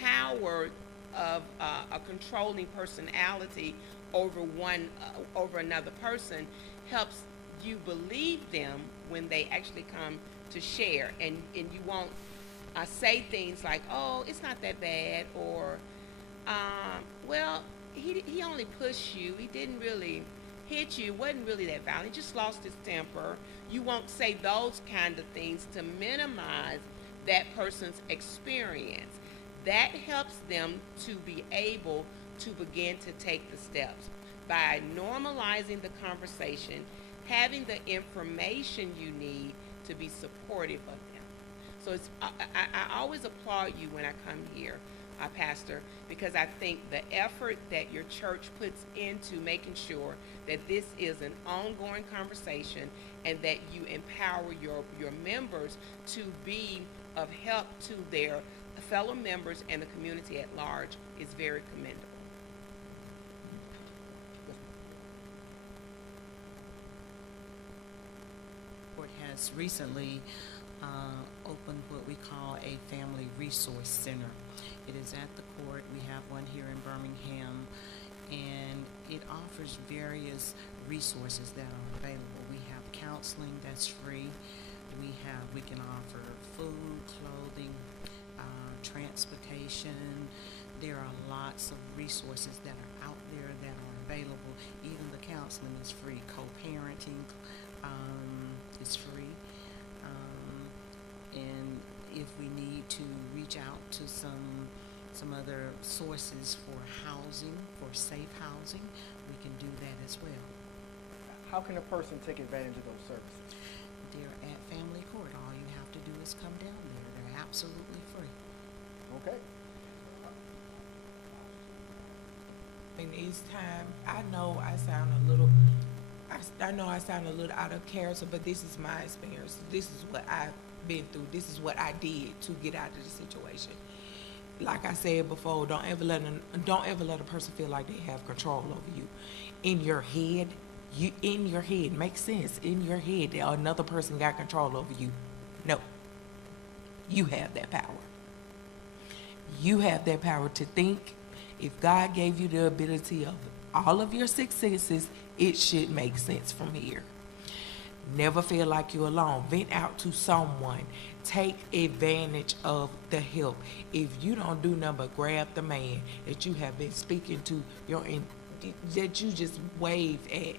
power of a controlling personality over another person helps you believe them when they actually come to share, and you won't say things like, oh, it's not that bad, or well, he only pushed you, he didn't really hit you, it wasn't really that violent, he just lost his temper. You won't say those kind of things to minimize that person's experience. That helps them to be able to begin to take the steps by normalizing the conversation, having the information you need to be supportive of them. So it's, I always applaud you when I come here, Pastor, because I think the effort that your church puts into making sure that this is an ongoing conversation and that you empower your members to be of help to their fellow members and the community at large is very commendable. Court has recently opened what we call a family resource center. It is at the court. We have one here in Birmingham, and it offers various resources that are available. We have counseling that's free. We can offer food, clothing, transportation. There are lots of resources that are out there that are available. Even the counseling is free. Co-parenting is free. And if we need to reach out to some other sources for housing, for safe housing, we can do that as well. How can a person take advantage of those services? They're at Family Court. All you have to do is come down there. They're absolutely free. Okay. And each time, I know I sound a little out of character, but this is my experience. This is what I've been through. This is what I did to get out of the situation. Like I said before, don't ever let a person feel like they have control over you. In your head, makes sense. In your head, that another person got control over you. No. You have that power. You have that power to think. If God gave you the ability of all of your six senses, it should make sense from here. Never feel like you're alone. Vent out to someone. Take advantage of the help. If you don't do nothing but grab the man that you have been speaking to, that you just waved at,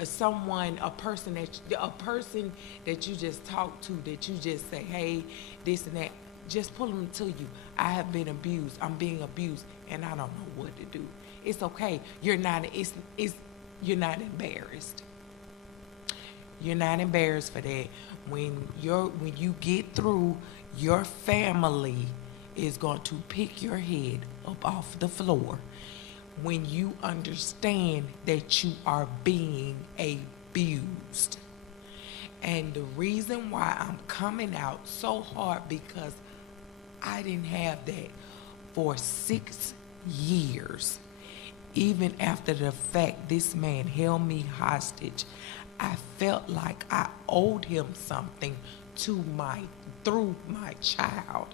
a person that you just talked to, that you just say, hey, this and that, just pull them to you. I have been abused. I'm being abused, and I don't know what to do. It's okay. You're not embarrassed. You're not embarrassed for that. When you get through, your family is going to pick your head up off the floor when you understand that you are being abused. And the reason why I'm coming out so hard, because I didn't have that for 6 years. Even after the fact this man held me hostage, I felt like I owed him something through my child.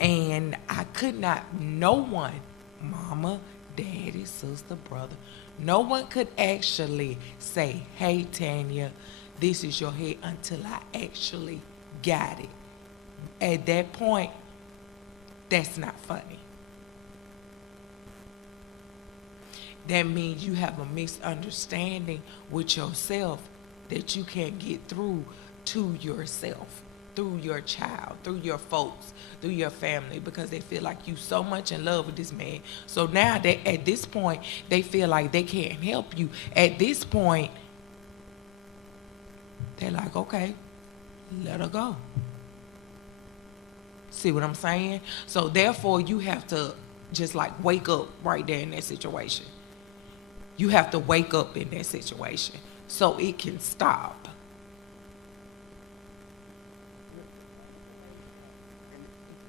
And I could not, no one, mama, daddy, sister, brother, no one could actually say, hey, Tanya, this is your head, until I actually got it. At that point, that's not funny. That means you have a misunderstanding with yourself that you can't get through to yourself, through your child, through your folks, through your family, because they feel like you so much in love with this man. So now at this point, they feel like they can't help you. At this point, they're like, okay, let her go. See what I'm saying? So therefore, you have to just like wake up right there in that situation. You have to wake up in that situation so it can stop.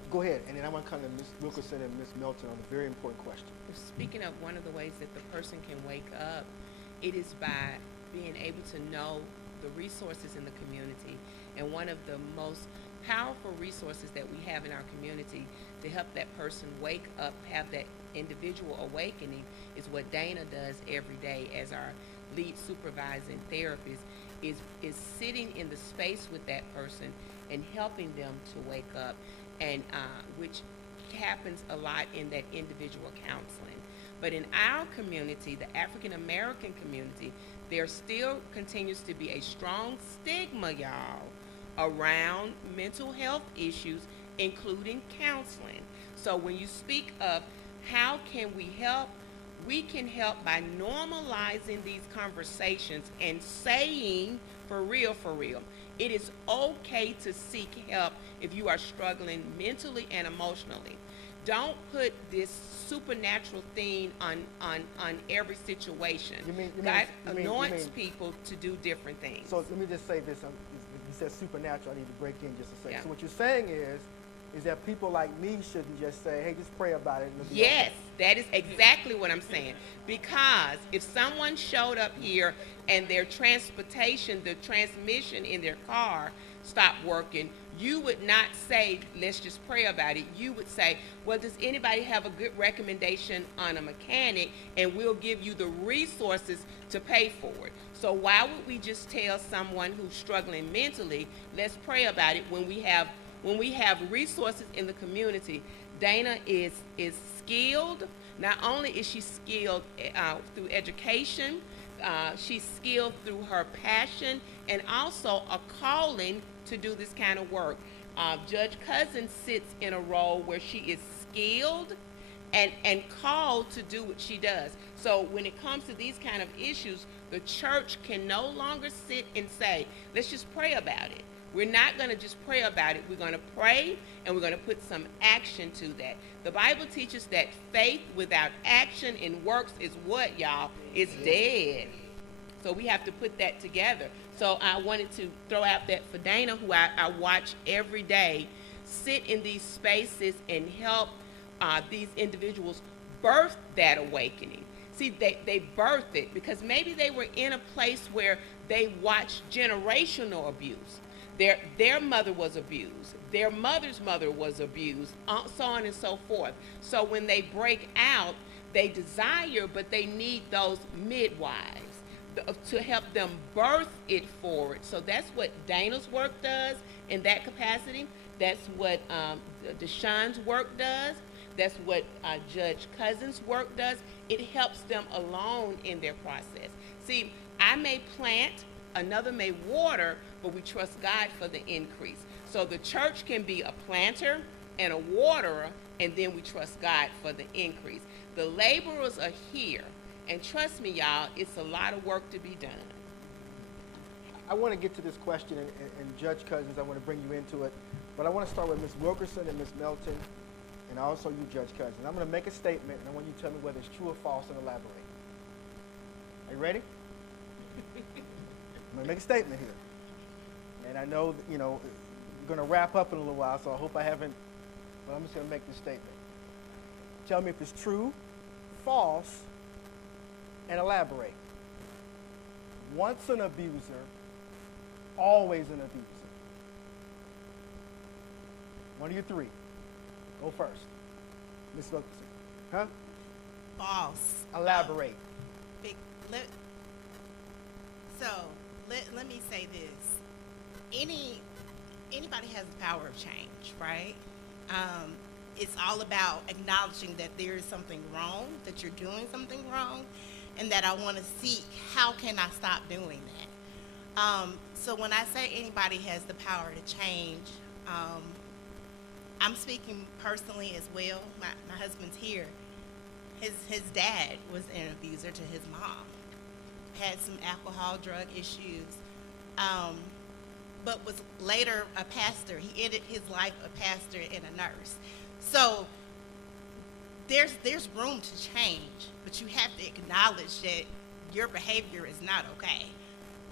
Go ahead, and then I want to come to Ms. Wilkerson and Ms. Melton on a very important question. Speaking of one of the ways that the person can wake up, it is by being able to know the resources in the community. And one of the most powerful resources that we have in our community to help that person wake up, have that individual awakening, is what Dana does every day as our lead supervising therapist, is sitting in the space with that person and helping them to wake up, and which happens a lot in that individual counseling. But in our community, the African American community, there still continues to be a strong stigma, y'all, around mental health issues, including counseling. So when you speak of how can we help, we can help by normalizing these conversations and saying, for real, it is okay to seek help if you are struggling mentally and emotionally. Don't put this supernatural thing on every situation. God anoints people to do different things. So let me just say this. You said supernatural. I need to break in just a second. Yeah. So what you're saying is that people like me shouldn't just say, hey, just pray about it. And it'll be Yes, okay. that is exactly what I'm saying. Because if someone showed up here and their transportation, the transmission in their car stopped working, you would not say, let's just pray about it. You would say, well, does anybody have a good recommendation on a mechanic, and we'll give you the resources to pay for it. So why would we just tell someone who's struggling mentally, let's pray about it, when we have resources in the community? Dana is skilled. Not only is she skilled through education, she's skilled through her passion and also a calling to do this kind of work. Judge Cousins sits in a role where she is skilled and called to do what she does. So when it comes to these kind of issues, the church can no longer sit and say, let's just pray about it. We're not going to just pray about it. We're going to pray, and we're going to put some action to that. The Bible teaches that faith without action and works is what, y'all? It's dead. So we have to put that together. So I wanted to throw out that for Dana, who I watch every day, sit in these spaces and help these individuals birth that awakening. See, they birth it because maybe they were in a place where they watched generational abuse. Their mother was abused. Their mother's mother was abused, so on and so forth. So when they break out, they desire, but they need those midwives to help them birth it forward. So that's what Dana's work does in that capacity. That's what Deshaun's work does. That's what Judge Cousins' work does. It helps them along in their process. See, I may plant, another may water, but we trust God for the increase. So the church can be a planter and a waterer, and then we trust God for the increase. The laborers are here, and trust me, y'all, it's a lot of work to be done. I want to get to this question, and Judge Cousins, I want to bring you into it, but I want to start with Ms. Wilkerson and Ms. Melton, and also you, Judge Cousins. I'm going to make a statement, and I want you to tell me whether it's true or false and elaborate. Are you ready? I'm going to make a statement here. And I know, we're going to wrap up in a little while, so I hope I haven't, but I'm just going to make this statement. Tell me if it's true, false, and elaborate. Once an abuser, always an abuser. One of you three. Go first. Ms. Wilkerson. Huh? False. Elaborate. Let me say this. Anybody has the power of change, right? It's all about acknowledging that there is something wrong, that you're doing something wrong, and that I want to seek how can I stop doing that. So when I say anybody has the power to change, I'm speaking personally as well. My husband's here. His dad was an abuser to his mom. Had some alcohol, drug issues, but was later a pastor. He ended his life a pastor and a nurse. So there's room to change, but you have to acknowledge that your behavior is not okay.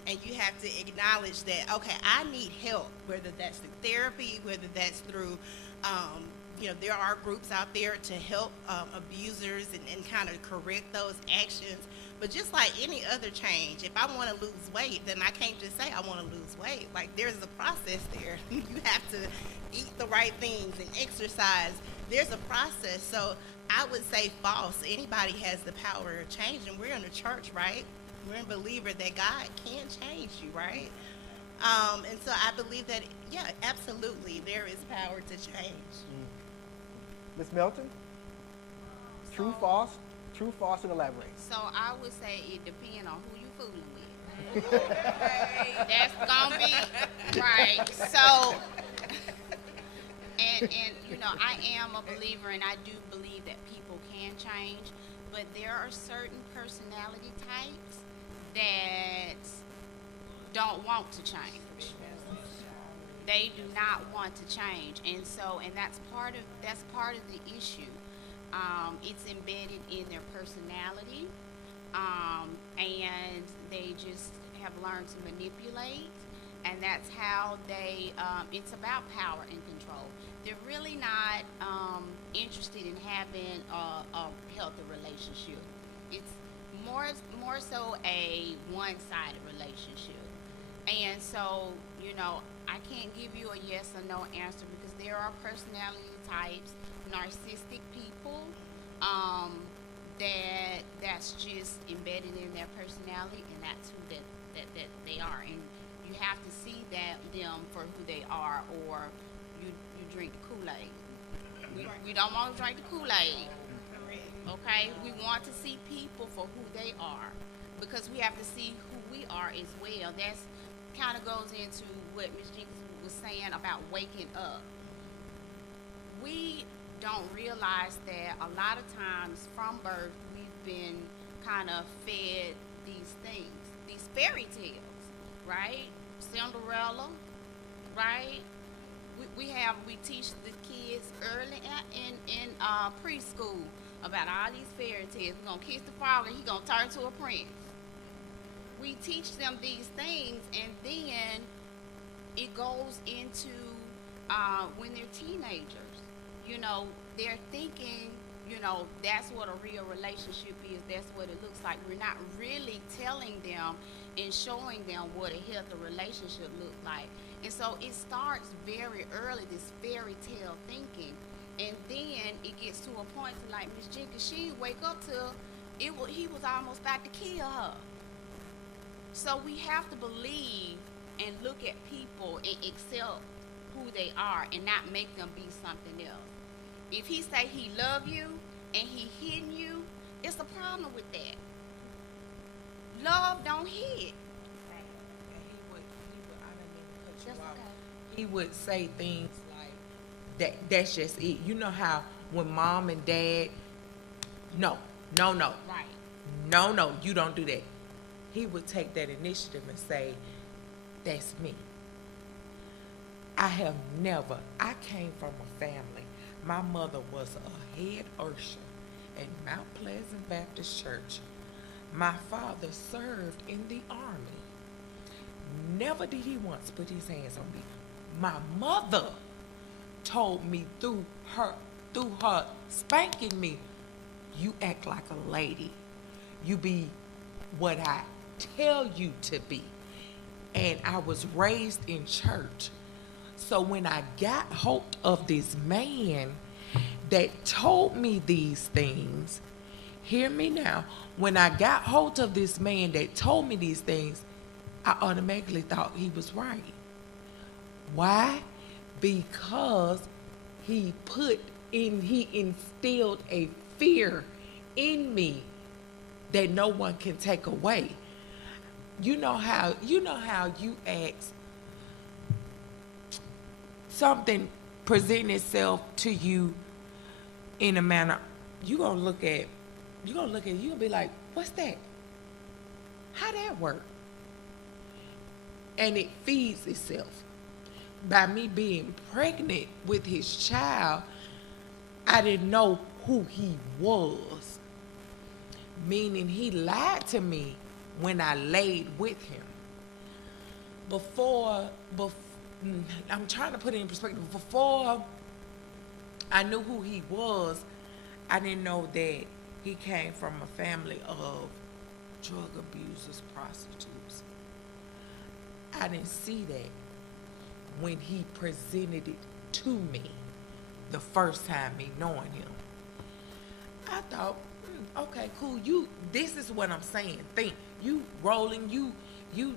And you have to acknowledge that, okay, I need help, whether that's through therapy, whether that's through, there are groups out there to help abusers and kind of correct those actions. But just like any other change, if I want to lose weight, then I can't just say I want to lose weight. Like, there's a process there. You have to eat the right things and exercise. There's a process. So I would say false. Anybody has the power to change, and we're in the church, right? We're a believer that God can change you, right? And so I believe that, yeah, absolutely, there is power to change. Ms. Melton? True, false? True, false, and elaborate. So I would say it depends on who you fooling with. That's gonna be right. So, and I am a believer, and I do believe that people can change, but there are certain personality types that don't want to change. They do not want to change, and that's part of the issue. It's embedded in their personality, and they just have learned to manipulate, and that's how they, it's about power and control. They're really not interested in having a healthy relationship. It's more so a one-sided relationship. And so, I can't give you a yes or no answer because there are personality types, narcissistic people, that's just embedded in their personality, and that's who that they are, and you have to see them for who they are, or you drink the Kool-Aid. We don't want to drink the Kool-Aid. Okay, we want to see people for who they are, because we have to see who we are as well. That's kind of goes into what Ms. Jenkins was saying about waking up. We don't realize that a lot of times from birth we've been kind of fed these things, these fairy tales, right? Cinderella, right? We teach the kids early in preschool about all these fairy tales. We're gonna kiss the father, he's gonna turn to a prince. We teach them these things, and then it goes into when they're teenagers. You know, they're thinking, you know, that's what a real relationship is. That's what it looks like. We're not really telling them and showing them what a healthy relationship looks like. And so it starts very early, this fairy tale thinking. And then it gets to a point to, like Miss Jenkins, she didn't wake up till he was almost about to kill her. So we have to believe and look at people and accept who they are and not make them be something else. If he say he love you and he hitting you, it's a problem with that. Love don't hit. He would say things like that's just it. You know how when mom and dad, no. Right. No, you don't do that. He would take that initiative and say, that's me. I came from a family. My mother was a head usher at Mount Pleasant Baptist Church. My father served in the Army. Never did he once put his hands on me. My mother told me through her spanking me, you act like a lady. You be what I tell you to be. And I was raised in church. So when I got hold of this man that told me these things, hear me now, when I got hold of this man that told me these things, I automatically thought he was right. Why? Because he instilled a fear in me that no one can take away. You know how you ask something present itself to you in a manner, you're gonna look at you're gonna be like, what's that? How that work? And it feeds itself. By me being pregnant with his child, I didn't know who he was. Meaning he lied to me when I laid with him. I'm trying to put it in perspective. Before I knew who he was, I didn't know that he came from a family of drug abusers, prostitutes. I didn't see that when he presented it to me the first time me knowing him. I thought, okay, cool. This is what I'm saying. Think you rolling, you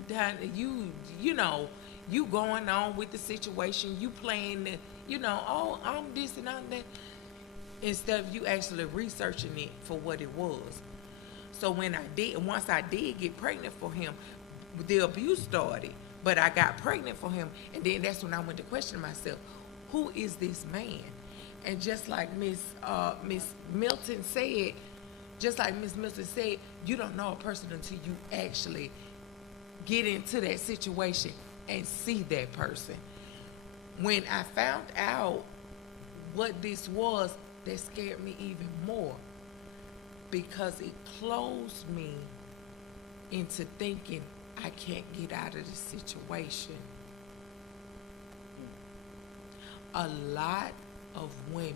down, you know, you going on with the situation, you playing the, oh, I'm this and I'm that, instead of you actually researching it for what it was. So once I did get pregnant for him, the abuse started. But I got pregnant for him, and then that's when I went to question myself, who is this man? And just like Miss Milton said, you don't know a person until you actually get into that situation and see that person. When I found out what this was, that scared me even more, because it closed me into thinking I can't get out of this situation. A lot of women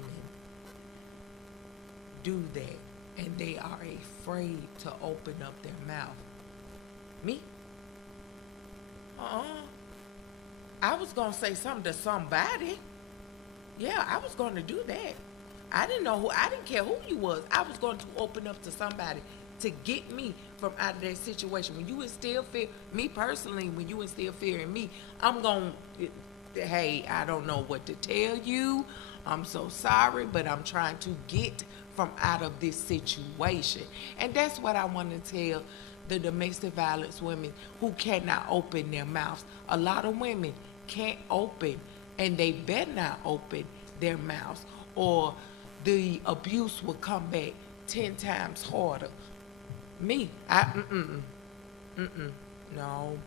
do that, and they are afraid to open up their mouth. Me? I was going to say something to somebody. Yeah, I was going to do that. I didn't care who you was. I was going to open up to somebody to get me from out of that situation. When you instill fear, me personally, when you instill fear in me, I'm going, hey, I don't know what to tell you. I'm so sorry, but I'm trying to get from out of this situation. And that's what I want to tell the domestic violence women who cannot open their mouths. A lot of women can't open, and they better not open their mouths, or the abuse will come back 10 times harder. Me, no.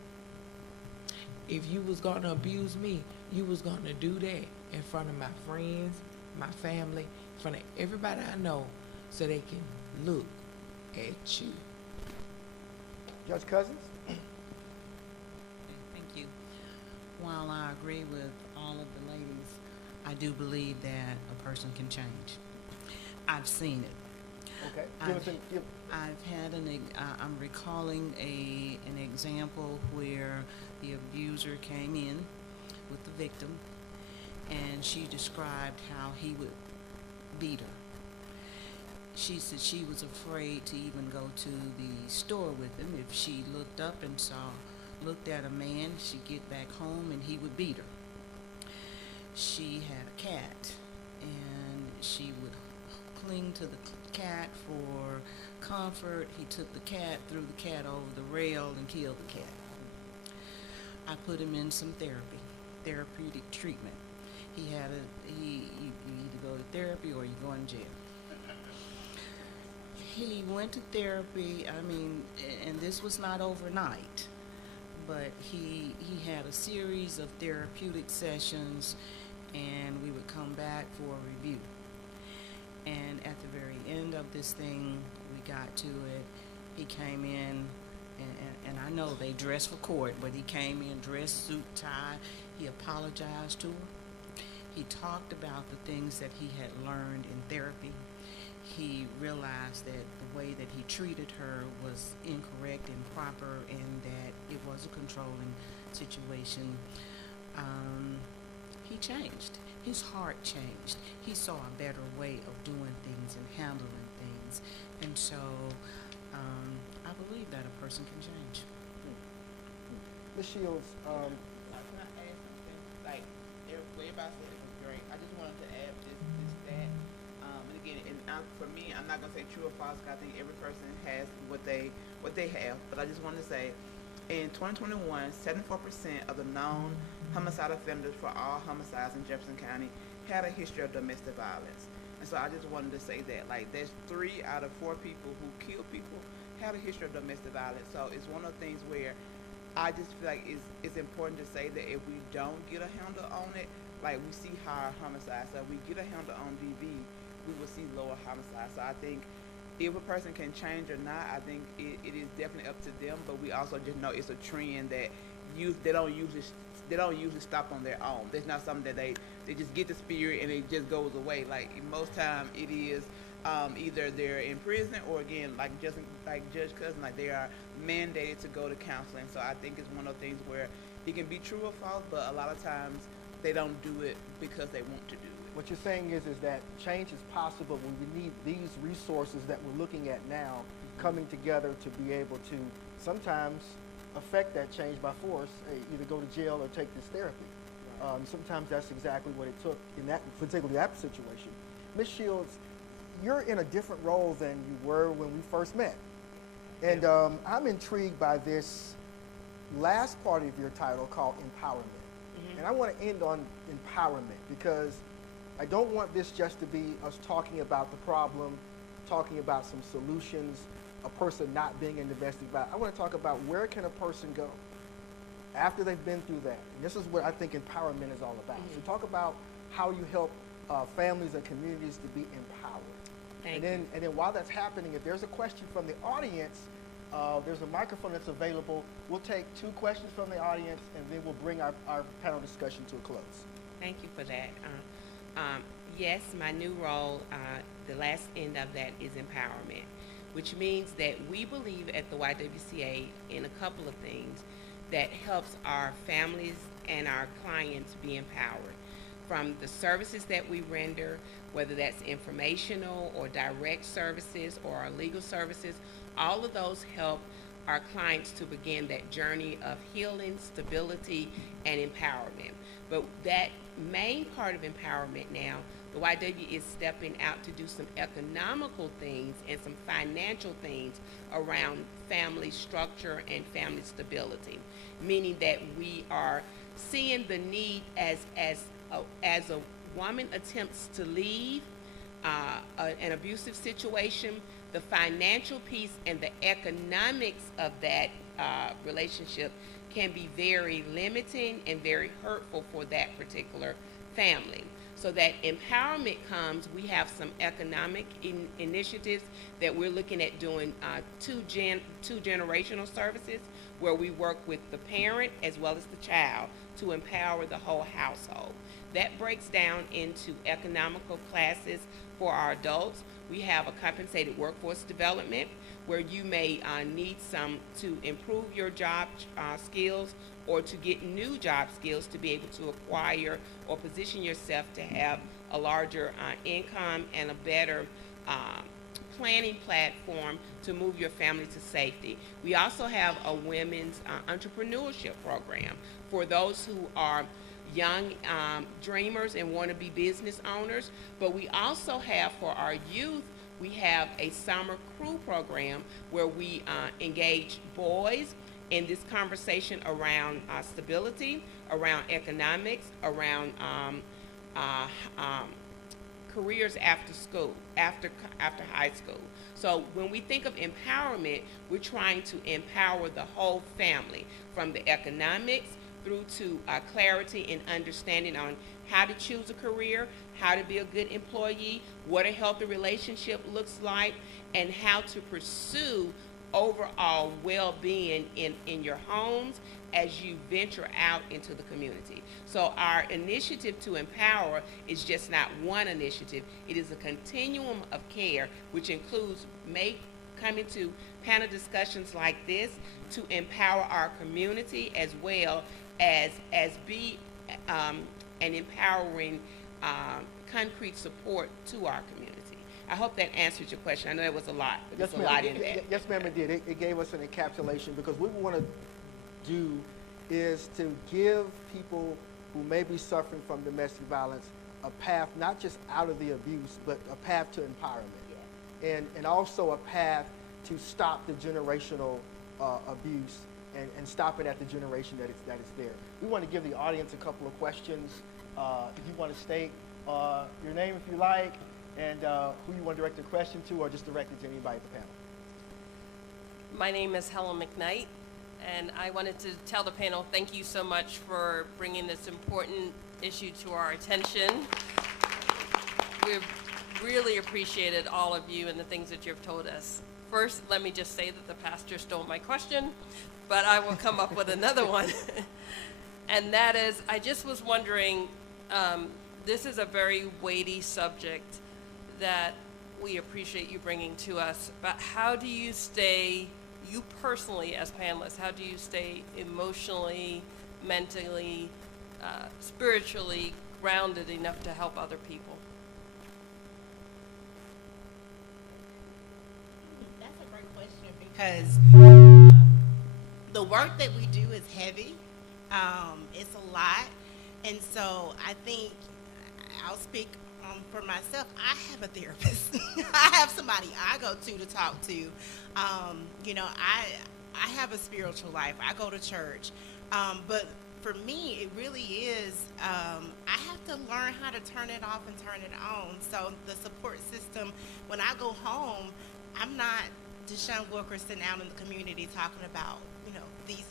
If you was gonna abuse me, you was gonna do that in front of my friends, my family, in front of everybody I know, so they can look at you. Judge Cousins? Thank you. While I agree with all of the ladies, I do believe that a person can change. I've seen it. Okay. I'm recalling an example where the abuser came in with the victim, and she described how he would beat her. She said she was afraid to even go to the store with him. If she looked up and looked at a man, she'd get back home and he would beat her. She had a cat, and she would cling to the cat for comfort. He took the cat, threw the cat over the rail, and killed the cat. I put him in some therapeutic treatment. You either go to therapy or you go in jail. He went to therapy, and this was not overnight, but he had a series of therapeutic sessions, and we would come back for a review. And at the very end of this thing, we got to it. He came in, and I know they dress for court, but he came in dressed, suit, tie. He apologized to her. He talked about the things that he had learned in therapy. He realized that the way that he treated her was incorrect, improper, and that it was a controlling situation. He changed. His heart changed. He saw a better way of doing things and handling things. And so I believe that a person can change. Ms. Shields, Can I add something? Like, everybody said it was great. I just wanted to add this, that. And again, for me, I'm not going to say true or false, because I think every person has what they have. But I just want to say, in 2021, 74% of the known homicidal offenders for all homicides in Jefferson County had a history of domestic violence. And so I just wanted to say that, like, there's 3 out of 4 people who kill people had a history of domestic violence. So it's one of the things where I just feel like it's important to say that if we don't get a handle on it, like we see higher homicides. So if we get a handle on DV, we will see lower homicides. So I think if a person can change or not, I think it is definitely up to them. But we also just know it's a trend that they don't usually stop on their own. There's not something that they just get the spirit and it just goes away. Like most time it is either they're in prison or again like Judge Cousin, like they are mandated to go to counseling. So I think it's one of those things where it can be true or false, but a lot of times they don't do it because they want to do it. what you're saying is that change is possible when we need these resources that we're looking at now coming together to be able to sometimes affect that change by force, either go to jail or take this therapy. Sometimes that's exactly what it took in that, particularly that situation. Ms. Shields, you're in a different role than you were when we first met. And I'm intrigued by this last part of your title called empowerment. Mm-hmm. And I want to end on empowerment because I don't want this just to be us talking about the problem, talking about some solutions, a person not being in domestic violence. I want to talk about where can a person go after they've been through that. And this is what I think empowerment is all about. Mm-hmm. So talk about how you help families and communities to be empowered. And then while that's happening, if there's a question from the audience, there's a microphone that's available. We'll take 2 questions from the audience, and then we'll bring our panel discussion to a close. Thank you for that. Yes, my new role, the last end of that is empowerment, which means that we believe at the YWCA in a couple of things that helps our families and our clients be empowered. From the services that we render, whether that's informational or direct services or our legal services, All of those help our clients to begin that journey of healing, stability, and empowerment. But that main part of empowerment now, the YW is stepping out to do some economical things and some financial things around family structure and family stability, meaning that we are seeing the need as a woman attempts to leave an abusive situation, the financial piece and the economics of that relationship can be very limiting and very hurtful for that particular family. So that empowerment comes, we have some economic initiatives that we're looking at doing two generational services where we work with the parent as well as the child to empower the whole household. That breaks down into economical classes for our adults. We have a compensated workforce development where you may need some to improve your job skills or to get new job skills to be able to acquire or position yourself to have a larger income and a better planning platform to move your family to safety. We also have a women's entrepreneurship program for those who are young dreamers and want to be business owners. But we also have for our youth, we have a summer crew program where we engage boys in this conversation around stability, around economics, around careers after school, after high school. So when we think of empowerment, we're trying to empower the whole family, from the economics through to clarity and understanding on how to choose a career, how to be a good employee, what a healthy relationship looks like, and how to pursue overall well-being in your homes as you venture out into the community. So our initiative to empower is just not one initiative. It is a continuum of care, which includes coming to panel discussions like this to empower our community as well as be an empowering concrete support to our community. I hope that answers your question. I know it was a lot, but there's a lot in that. Yes, ma'am, it did. It gave us an encapsulation, because what we want to do is to give people who may be suffering from domestic violence a path, not just out of the abuse, but a path to empowerment. Yeah. And also a path to stop the generational abuse and stop it at the generation that is there. We want to give the audience a couple of questions. If you want to state your name if you like, and who you want to direct the question to, or just direct it to anybody at the panel. My name is Helen McKnight, and I wanted to tell the panel thank you so much for bringing this important issue to our attention. We've really appreciated all of you and the things that you've told us. First, let me just say that the pastor stole my question, but I will come up with another one. And that is, I just was wondering, this is a very weighty subject that we appreciate you bringing to us, but how do you stay, you personally as panelists, how do you stay emotionally, mentally, spiritually grounded enough to help other people? That's a great question, because the work that we do is heavy. It's a lot. And so I think I'll speak for myself. I have a therapist. I have somebody I go to talk to. You know, I have a spiritual life. I go to church. But for me, it really is, I have to learn how to turn it off and turn it on. So the support system, when I go home, I'm not Deshaun Wilkerson out in the community talking about, you know, these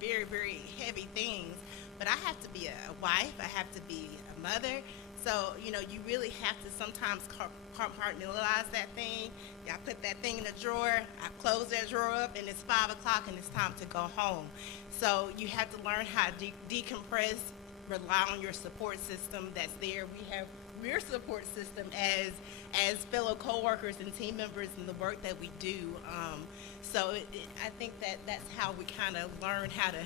very, very heavy things. But I have to be a wife. I have to be a mother. So, you know, you really have to sometimes compartmentalize that thing. I put that thing in a drawer, I close that drawer up, and it's 5 o'clock and it's time to go home. So you have to learn how to decompress, rely on your support system that's there. We have your support system as fellow coworkers and team members in the work that we do. So I think that's how we kind of learn how to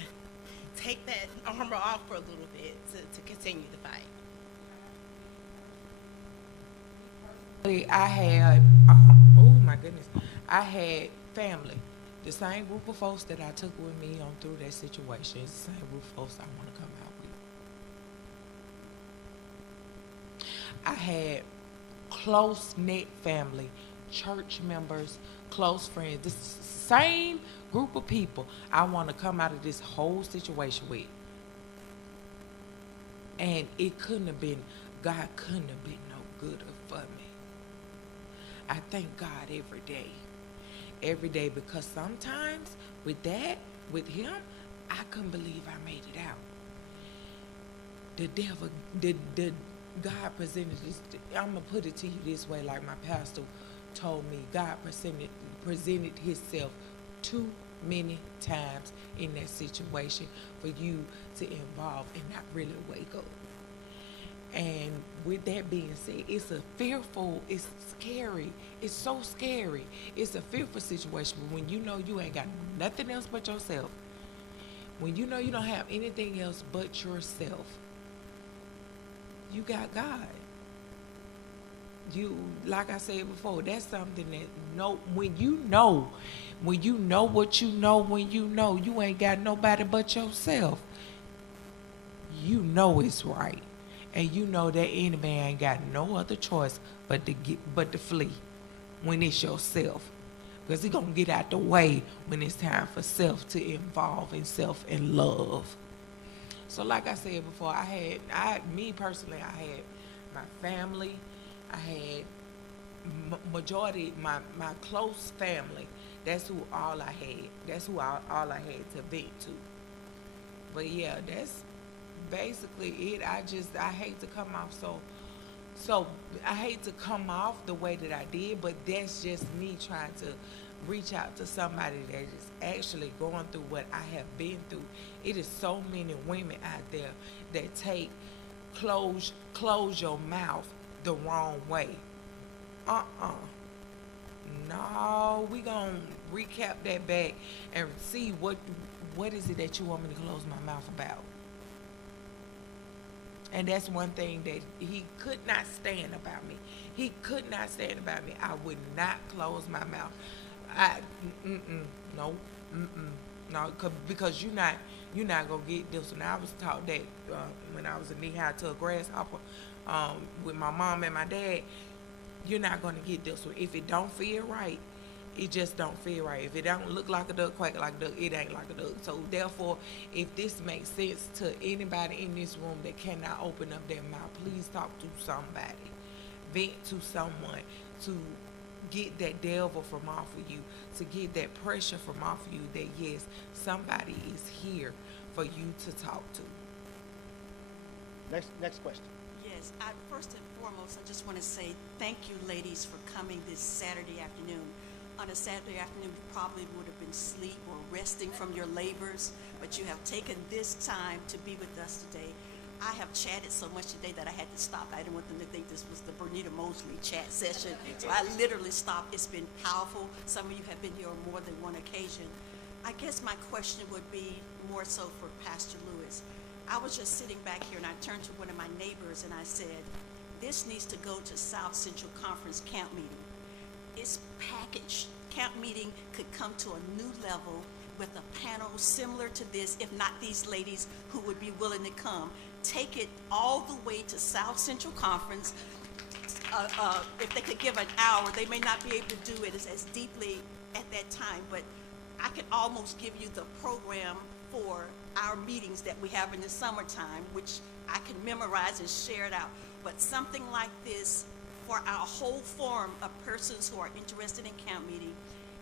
take that armor off for a little bit to continue the fight. I had, oh my goodness, I had family. The same group of folks that I took with me on through that situation is the same group of folks I want to come out with. I had close-knit family, church members, close friends. This same group of people I want to come out of this whole situation with. And it couldn't have been, God couldn't have been no gooder for me. I thank God every day, because sometimes with him, I couldn't believe I made it out. The devil, God presented this, I'm going to put it to you this way, like my pastor told me, God presented himself too many times in that situation for you to involve and not really wake up. And with that being said, it's scary. It's so scary. It's a fearful situation when you know you ain't got nothing else but yourself. When you know you don't have anything else but yourself. You got God. You, like I said before, that's something that when you know what you know, when you ain't got nobody but yourself, you know it's right. And you know that enemy ain't got no other choice but to flee when it's yourself. Because he gonna get out the way when it's time for self to involve in self and love. So like I said before, I had my family, I had majority, my close family. That's who all I had. That's who all I had to vent to. But yeah, that's basically it. I hate to come off so I hate to come off the way that I did, but that's just me trying to reach out to somebody that is actually going through what I have been through. It is so many women out there that take close your mouth the wrong way. No, we gonna recap that back and see what is it that you want me to close my mouth about. And that's one thing that he could not stand about me. He could not stand about me. I would not close my mouth. No, because you're not gonna get this. And I was taught that when I was a knee high to a grasshopper with my mom and my dad. You're not gonna get this one. If it don't feel right, it just don't feel right. If it don't look like a duck, quack like a duck, it ain't like a duck. So therefore, if this makes sense to anybody in this room that cannot open up their mouth, please talk to somebody. Vent to someone to get that devil from off of you, to get that pressure from off of you that yes, somebody is here for you to talk to. Next question. Yes, first and foremost, I just want to say thank you, ladies, for coming this Saturday afternoon. On a Saturday afternoon, you probably would have been asleep or resting from your labors, but you have taken this time to be with us today. I have chatted so much today that I had to stop. I didn't want them to think this was the Bernita Mosley chat session, so I literally stopped. It's been powerful. Some of you have been here on more than one occasion. I guess my question would be more so for Pastor Lewis. I was just sitting back here and I turned to one of my neighbors and I said, this needs to go to South Central Conference camp meeting. It's packaged. Camp meeting could come to a new level with a panel similar to this, if not these ladies who would be willing to come. Take it all the way to South Central Conference. If they could give an hour, they may not be able to do it as deeply at that time, but I could almost give you the program for our meetings that we have in the summertime, which I can memorize and share it out. But something like this for our whole forum of persons who are interested in camp meeting,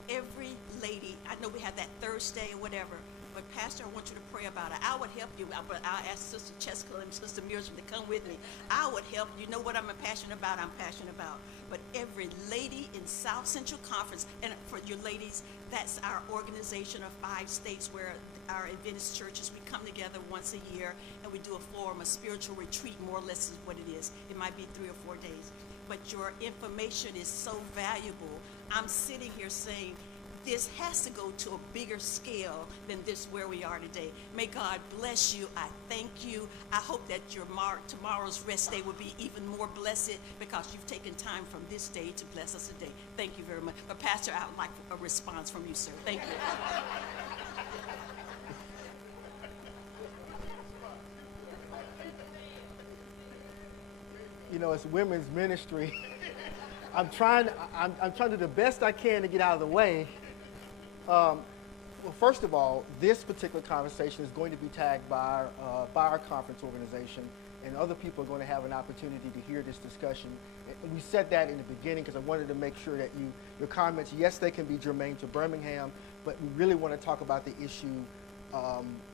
every lady, I know we have that Thursday or whatever, but Pastor, I want you to pray about it. I would help you, but I'll ask Sister Cheska and Sister Miriam to come with me. I would help. You know what I'm passionate about? But every lady in South Central Conference, and for your ladies, that's our organization of 5 states where our Adventist churches, we come together once a year and we do a forum, a spiritual retreat, more or less is what it is. It might be 3 or 4 days. But your information is so valuable. I'm sitting here saying, this has to go to a bigger scale than this where we are today. May God bless you. I thank you. I hope that your tomorrow's rest day will be even more blessed because you've taken time from this day to bless us today. Thank you very much. But Pastor, I would like a response from you, sir. Thank you. You know, it's women's ministry. I'm trying to do the best I can to get out of the way. Well, first of all, this particular conversation is going to be tagged by our conference organization, and other people are going to have an opportunity to hear this discussion. And we said that in the beginning because I wanted to make sure that your comments, yes, they can be germane to Birmingham, but we really want to talk about the issue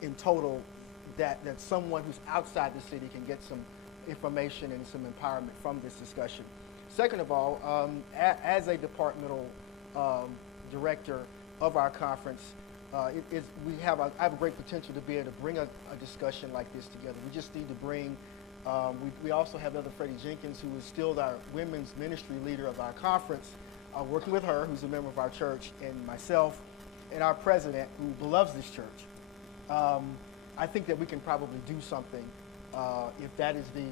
in total, that someone who's outside the city can get some information and some empowerment from this discussion. Second of all, as a departmental director of our conference, I have a great potential to be able to bring a discussion like this together. We just need to bring, we also have Elder Freddie Jenkins, who is still our women's ministry leader of our conference, working with her, who's a member of our church, and myself, and our president, who loves this church. I think that we can probably do something if that is the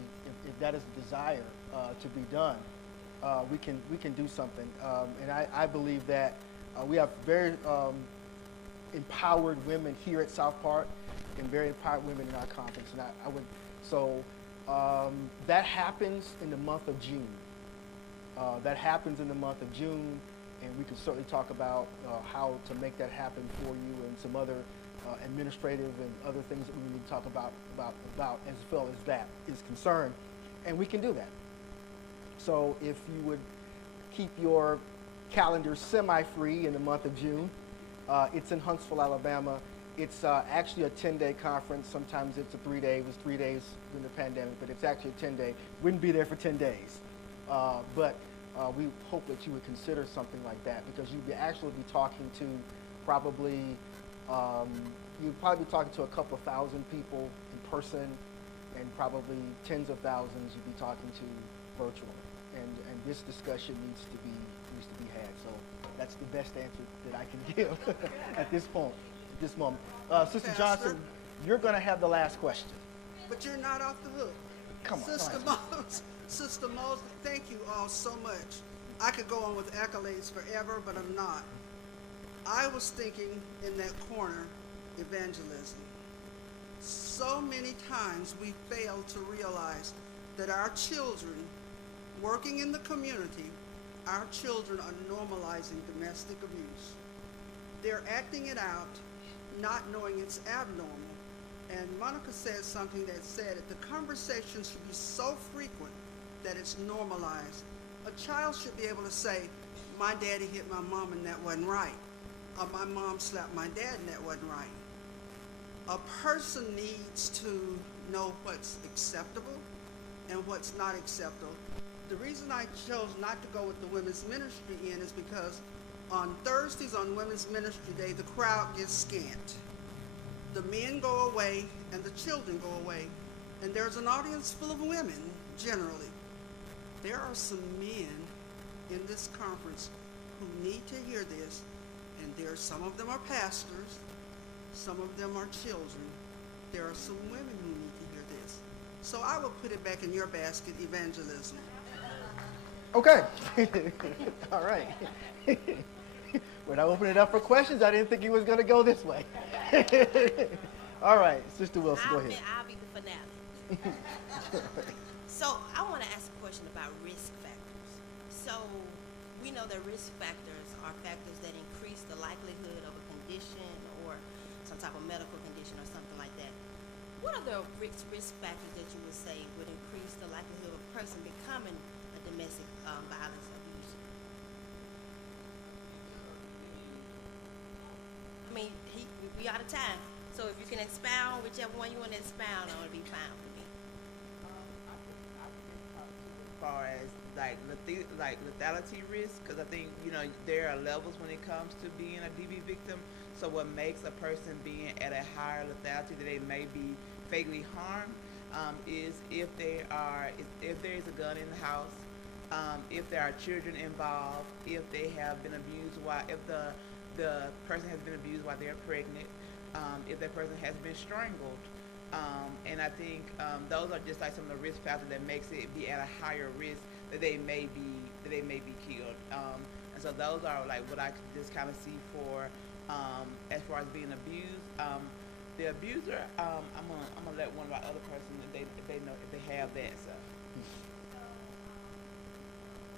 desire to be done. We can do something, and I believe that we have very empowered women here at South Park, and very empowered women in our conference. And that happens in the month of June. And we can certainly talk about how to make that happen for you, and some other administrative and other things that we need to talk about as well as that is concerned, and we can do that. So if you would keep your calendar semi-free in the month of June, it's in Huntsville, Alabama. It's actually a 10-day conference. Sometimes it's a 3-day. It was 3 days during the pandemic, but it's actually a 10-day. Wouldn't be there for 10 days. But we hope that you would consider something like that, because you'd actually be talking to probably, you'd probably be talking to a couple of thousand people in person, and probably tens of thousands you'd be talking to virtually. And this discussion needs to be had. So that's the best answer that I can give at this moment. Sister Pastor, Johnson, you're going to have the last question. But you're not off the hook. Come on. Sister Mosley, thank you all so much. I could go on with accolades forever, but I'm not. I was thinking in that corner, evangelism. So many times we fail to realize that our children, working in the community, our children are normalizing domestic abuse. They're acting it out, not knowing it's abnormal. And Monica said something that said that the conversation should be so frequent that it's normalized. A child should be able to say, my daddy hit my mom and that wasn't right. Or my mom slapped my dad and that wasn't right. A person needs to know what's acceptable and what's not acceptable. The reason I chose not to go with the women's ministry in is because on Thursdays on Women's Ministry Day, the crowd gets scant. The men go away and the children go away, and there's an audience full of women, generally. There are some men in this conference who need to hear this, and some of them are pastors, some of them are children. There are some women who need to hear this. So I will put it back in your basket, evangelism. Okay. All right. When I opened it up for questions, I didn't think he was going to go this way. All right, Sister Wilson, go ahead. I'll be the finale. So I want to ask a question about risk factors. So we know that risk factors are factors that increase the likelihood of a condition or some type of medical condition or something like that. What are the risk factors that you would say would increase the likelihood of a person becoming a domestic violence abuser? I mean, we out of time. So if you can expound, whichever one you want to expound on, it'll be fine with me. As far as like lethality risk, because I think there are levels when it comes to being a DV victim. So what makes a person being at a higher lethality that they may be fatally harmed is if there is a gun in the house, if there are children involved, if they have been abused, if the the person has been abused while they're pregnant, if that person has been strangled. And I think those are just like some of the risk factors that makes it be at a higher risk that they may be killed. And so those are like what I just kind of see for as far as being abused. The abuser, I'm gonna let one of our other persons if they know if they have that. So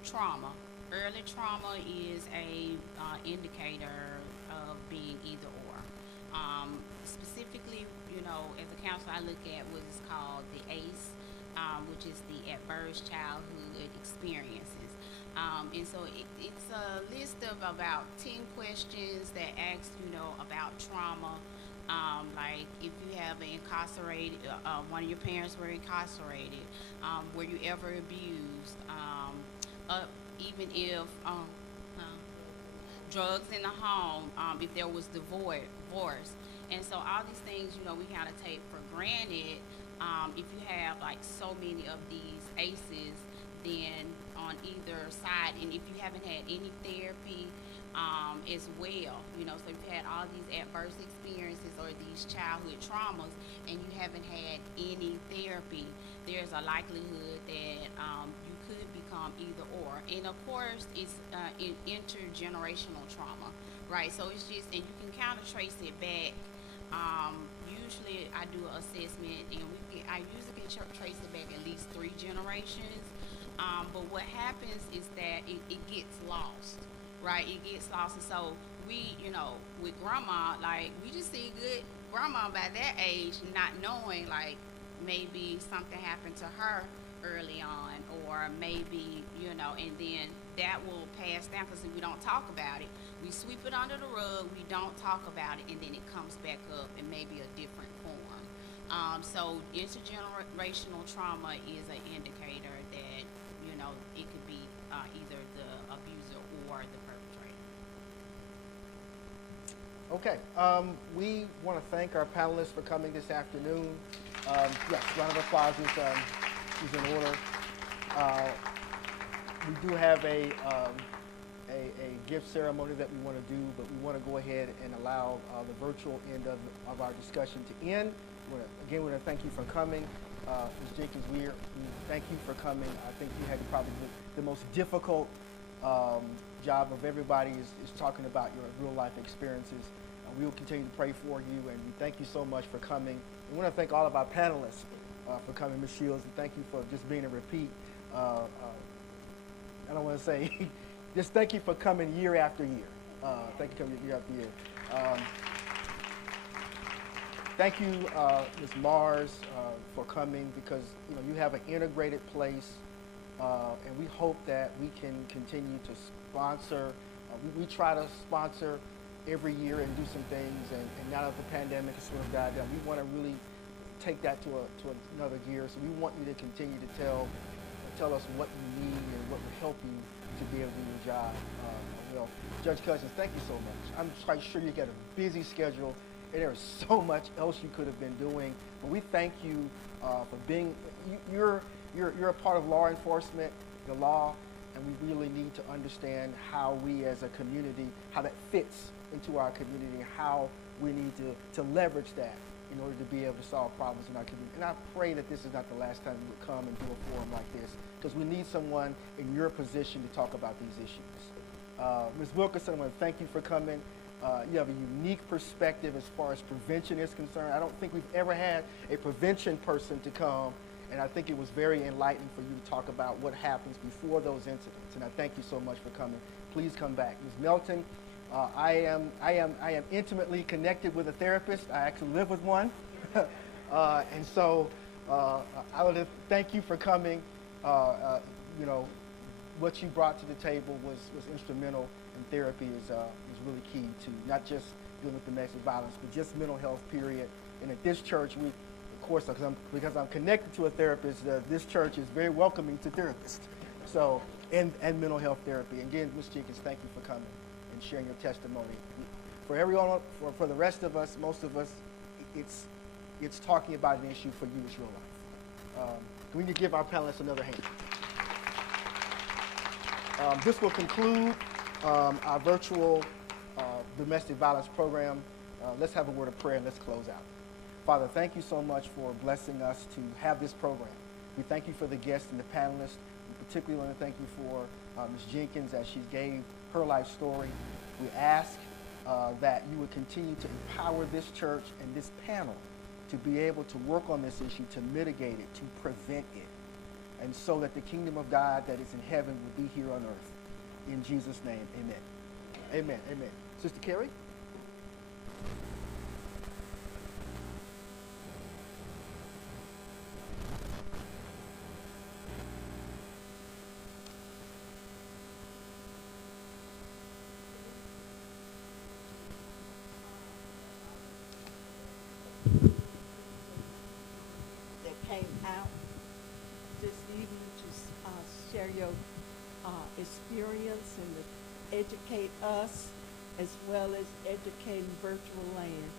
Trauma. Early trauma is a indicator of being either or. Specifically, you know, as a counselor, I look at what is called the ACE, which is the Adverse Childhood Experiences. And so it's a list of about 10 questions that asks, you know, about trauma. Like if you have an incarcerated, one of your parents were incarcerated, were you ever abused? Even if drugs in the home, if there was divorce. And so all these things, you know, we kind of take for granted. If you have like so many of these ACEs, then on either side, and if you haven't had any therapy as well, you know, so if you had all these adverse experiences or these childhood traumas and you haven't had any therapy, there's a likelihood that you could become either or. And of course, it's intergenerational trauma, right? So it's just, and you can kind of trace it back. Usually I do an assessment and I usually can trace it back at least 3 generations. But what happens is that it gets lost, right? It gets lost. And so we, you know, with grandma, like we just see good grandma by that age, not knowing like maybe something happened to her early on, or maybe, you know, and then that will pass down because we don't talk about it. We sweep it under the rug, we don't talk about it, and then it comes back up in maybe a different form. So intergenerational trauma is an indicator that, you know, it could be either the abuser or the perpetrator. Okay, we want to thank our panelists for coming this afternoon. Yes, round of applause is in order. We do have a gift ceremony that we want to do, but we want to go ahead and allow the virtual end of our discussion to end. Again, we want to thank you for coming. Ms. Jenkins, we thank you for coming. I think you had probably the most difficult job of everybody is talking about your real life experiences. We will continue to pray for you, and we thank you so much for coming. We want to thank all of our panelists for coming, Ms. Shields, and thank you for just being a repeat. I don't want to say, just thank you for coming year after year. Thank you for coming year after year. Thank you, Ms. Mars, for coming, because you have an integrated place, and we hope that we can continue to sponsor. We try to sponsor every year and do some things, and now that the pandemic has sort of died down, we want to really take that to another gear. So we want you to continue to tell us what you need and what will help you to be able to do your job well. Judge Cousins, thank you so much. I'm quite sure you got a busy schedule, and there is so much else you could have been doing. But we thank you for being. You're a part of law enforcement, the law, and we really need to understand how we as a community, how that fits into our community, and how we need to leverage that in order to be able to solve problems in our community. And I pray that this is not the last time you would come and do a forum like this, because we need someone in your position to talk about these issues. Ms. Wilkerson, I want to thank you for coming. You have a unique perspective as far as prevention is concerned. I don't think we've ever had a prevention person to come, and I think it was very enlightening for you to talk about what happens before those incidents. And I thank you so much for coming. Please come back. Ms. Melton, I am intimately connected with a therapist. I actually live with one, and so I would thank you for coming. What you brought to the table was instrumental, and therapy is really key to not just dealing with domestic violence, but just mental health, period. And at this church, we, of course, because I'm connected to a therapist, this church is very welcoming to therapists. So, and mental health therapy. And again, Ms. Jenkins, thank you for coming and sharing your testimony. For everyone, for the rest of us, most of us, it's talking about an issue for you, it's real life. We need to give our panelists another hand. This will conclude our virtual domestic violence program. Let's have a word of prayer and let's close out. Father, thank you so much for blessing us to have this program. We thank you for the guests and the panelists. We particularly want to thank you for Ms. Jenkins as she gave her life story. We ask that you would continue to empower this church and this panel to be able to work on this issue, to mitigate it, to prevent it, and so that the kingdom of God that is in heaven will be here on earth. In Jesus' name, amen. Amen, amen. Sister Carrie? That came out this evening to share your experience and to educate us as well as educating virtual land.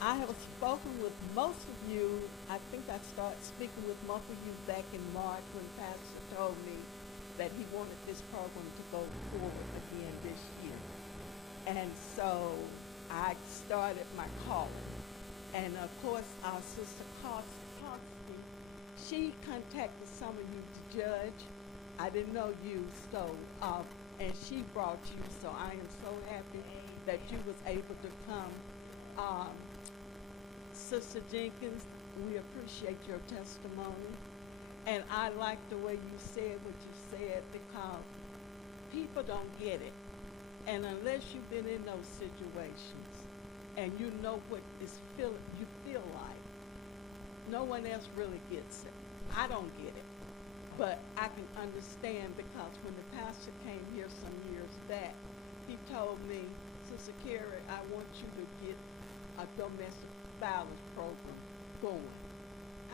I have spoken with most of you. I think I started speaking with most of you back in March when Pastor told me that he wanted this program to go forward again this year. And so I started my calling. And of course, our sister Cosby, she contacted some of you to judge. I didn't know you, so, and she brought you, so I am so happy that you was able to come. Sister Jenkins, we appreciate your testimony. And I like the way you said what you said because people don't get it. And unless you've been in those situations and you know what you feel like, no one else really gets it. I don't get it. But I can understand because when the pastor came here some years back, he told me, Sister Carrie, I want you to get a domestic violence program going.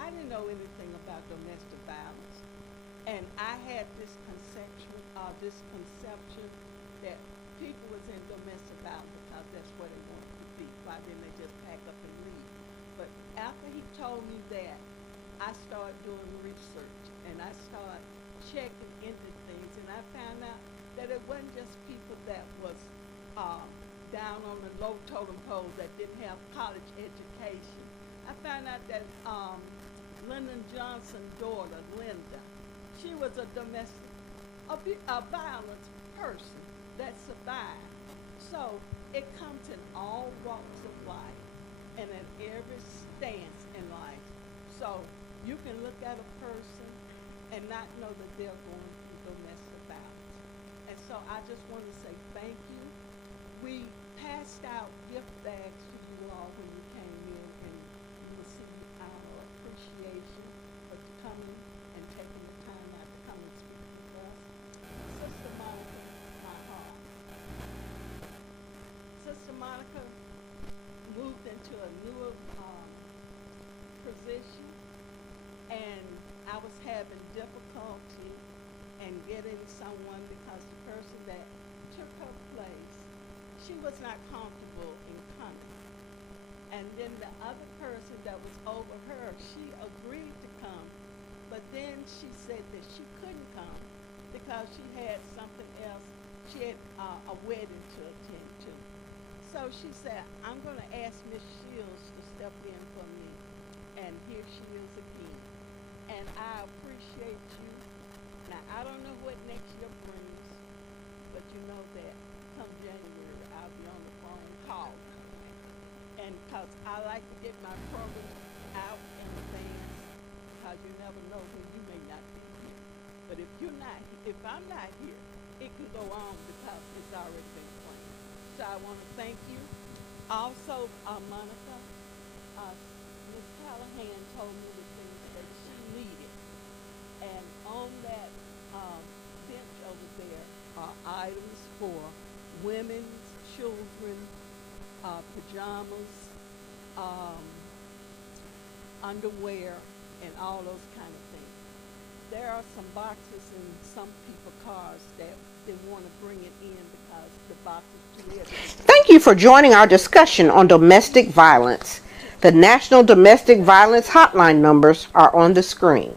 I didn't know anything about domestic violence. And I had this conception that people was in domestic violence because that's where they wanted to be. Why didn't they just pack up and leave? But after he told me that, I started doing research and I started checking into things, and I found out that it wasn't just people that was down on the low totem pole that didn't have college education. I found out that Lyndon Johnson's daughter, Linda, she was a domestic violence person that survived. So it comes in all walks of life and at every stance in life. So you can look at a person and not know that they're going through domestic violence. And so I just want to say thank you. We passed out gift bags to you all when you came in, and you will see our appreciation for coming and taking the time out to come and speak with us. Sister Monica, my heart. Sister Monica moved into a newer position, and I was having difficulty in getting someone because the person that took her place, she was not comfortable in coming. And then the other person that was over her, she agreed to come, but then she said that she couldn't come because she had something else. She had a wedding to attend to. So she said, I'm going to ask Miss Shields to step in for me. And here she is again. And I appreciate you. Now, I don't know what next year brings, but you know that come January, I'll be on the phone calling. And because I like to get my program out in advance, because you never know when you may not be here. But if I'm not here, it can go on because it's already been planned. So I want to thank you. Also, Monica, Ms. Callahan told me the things that she needed. And on that bench over there are items for women's, children, pajamas, underwear, and all those kind of things. There are some boxes in some people's cars that they want to bring it in because the box is too heavy. Thank you for joining our discussion on domestic violence. The National Domestic Violence Hotline numbers are on the screen.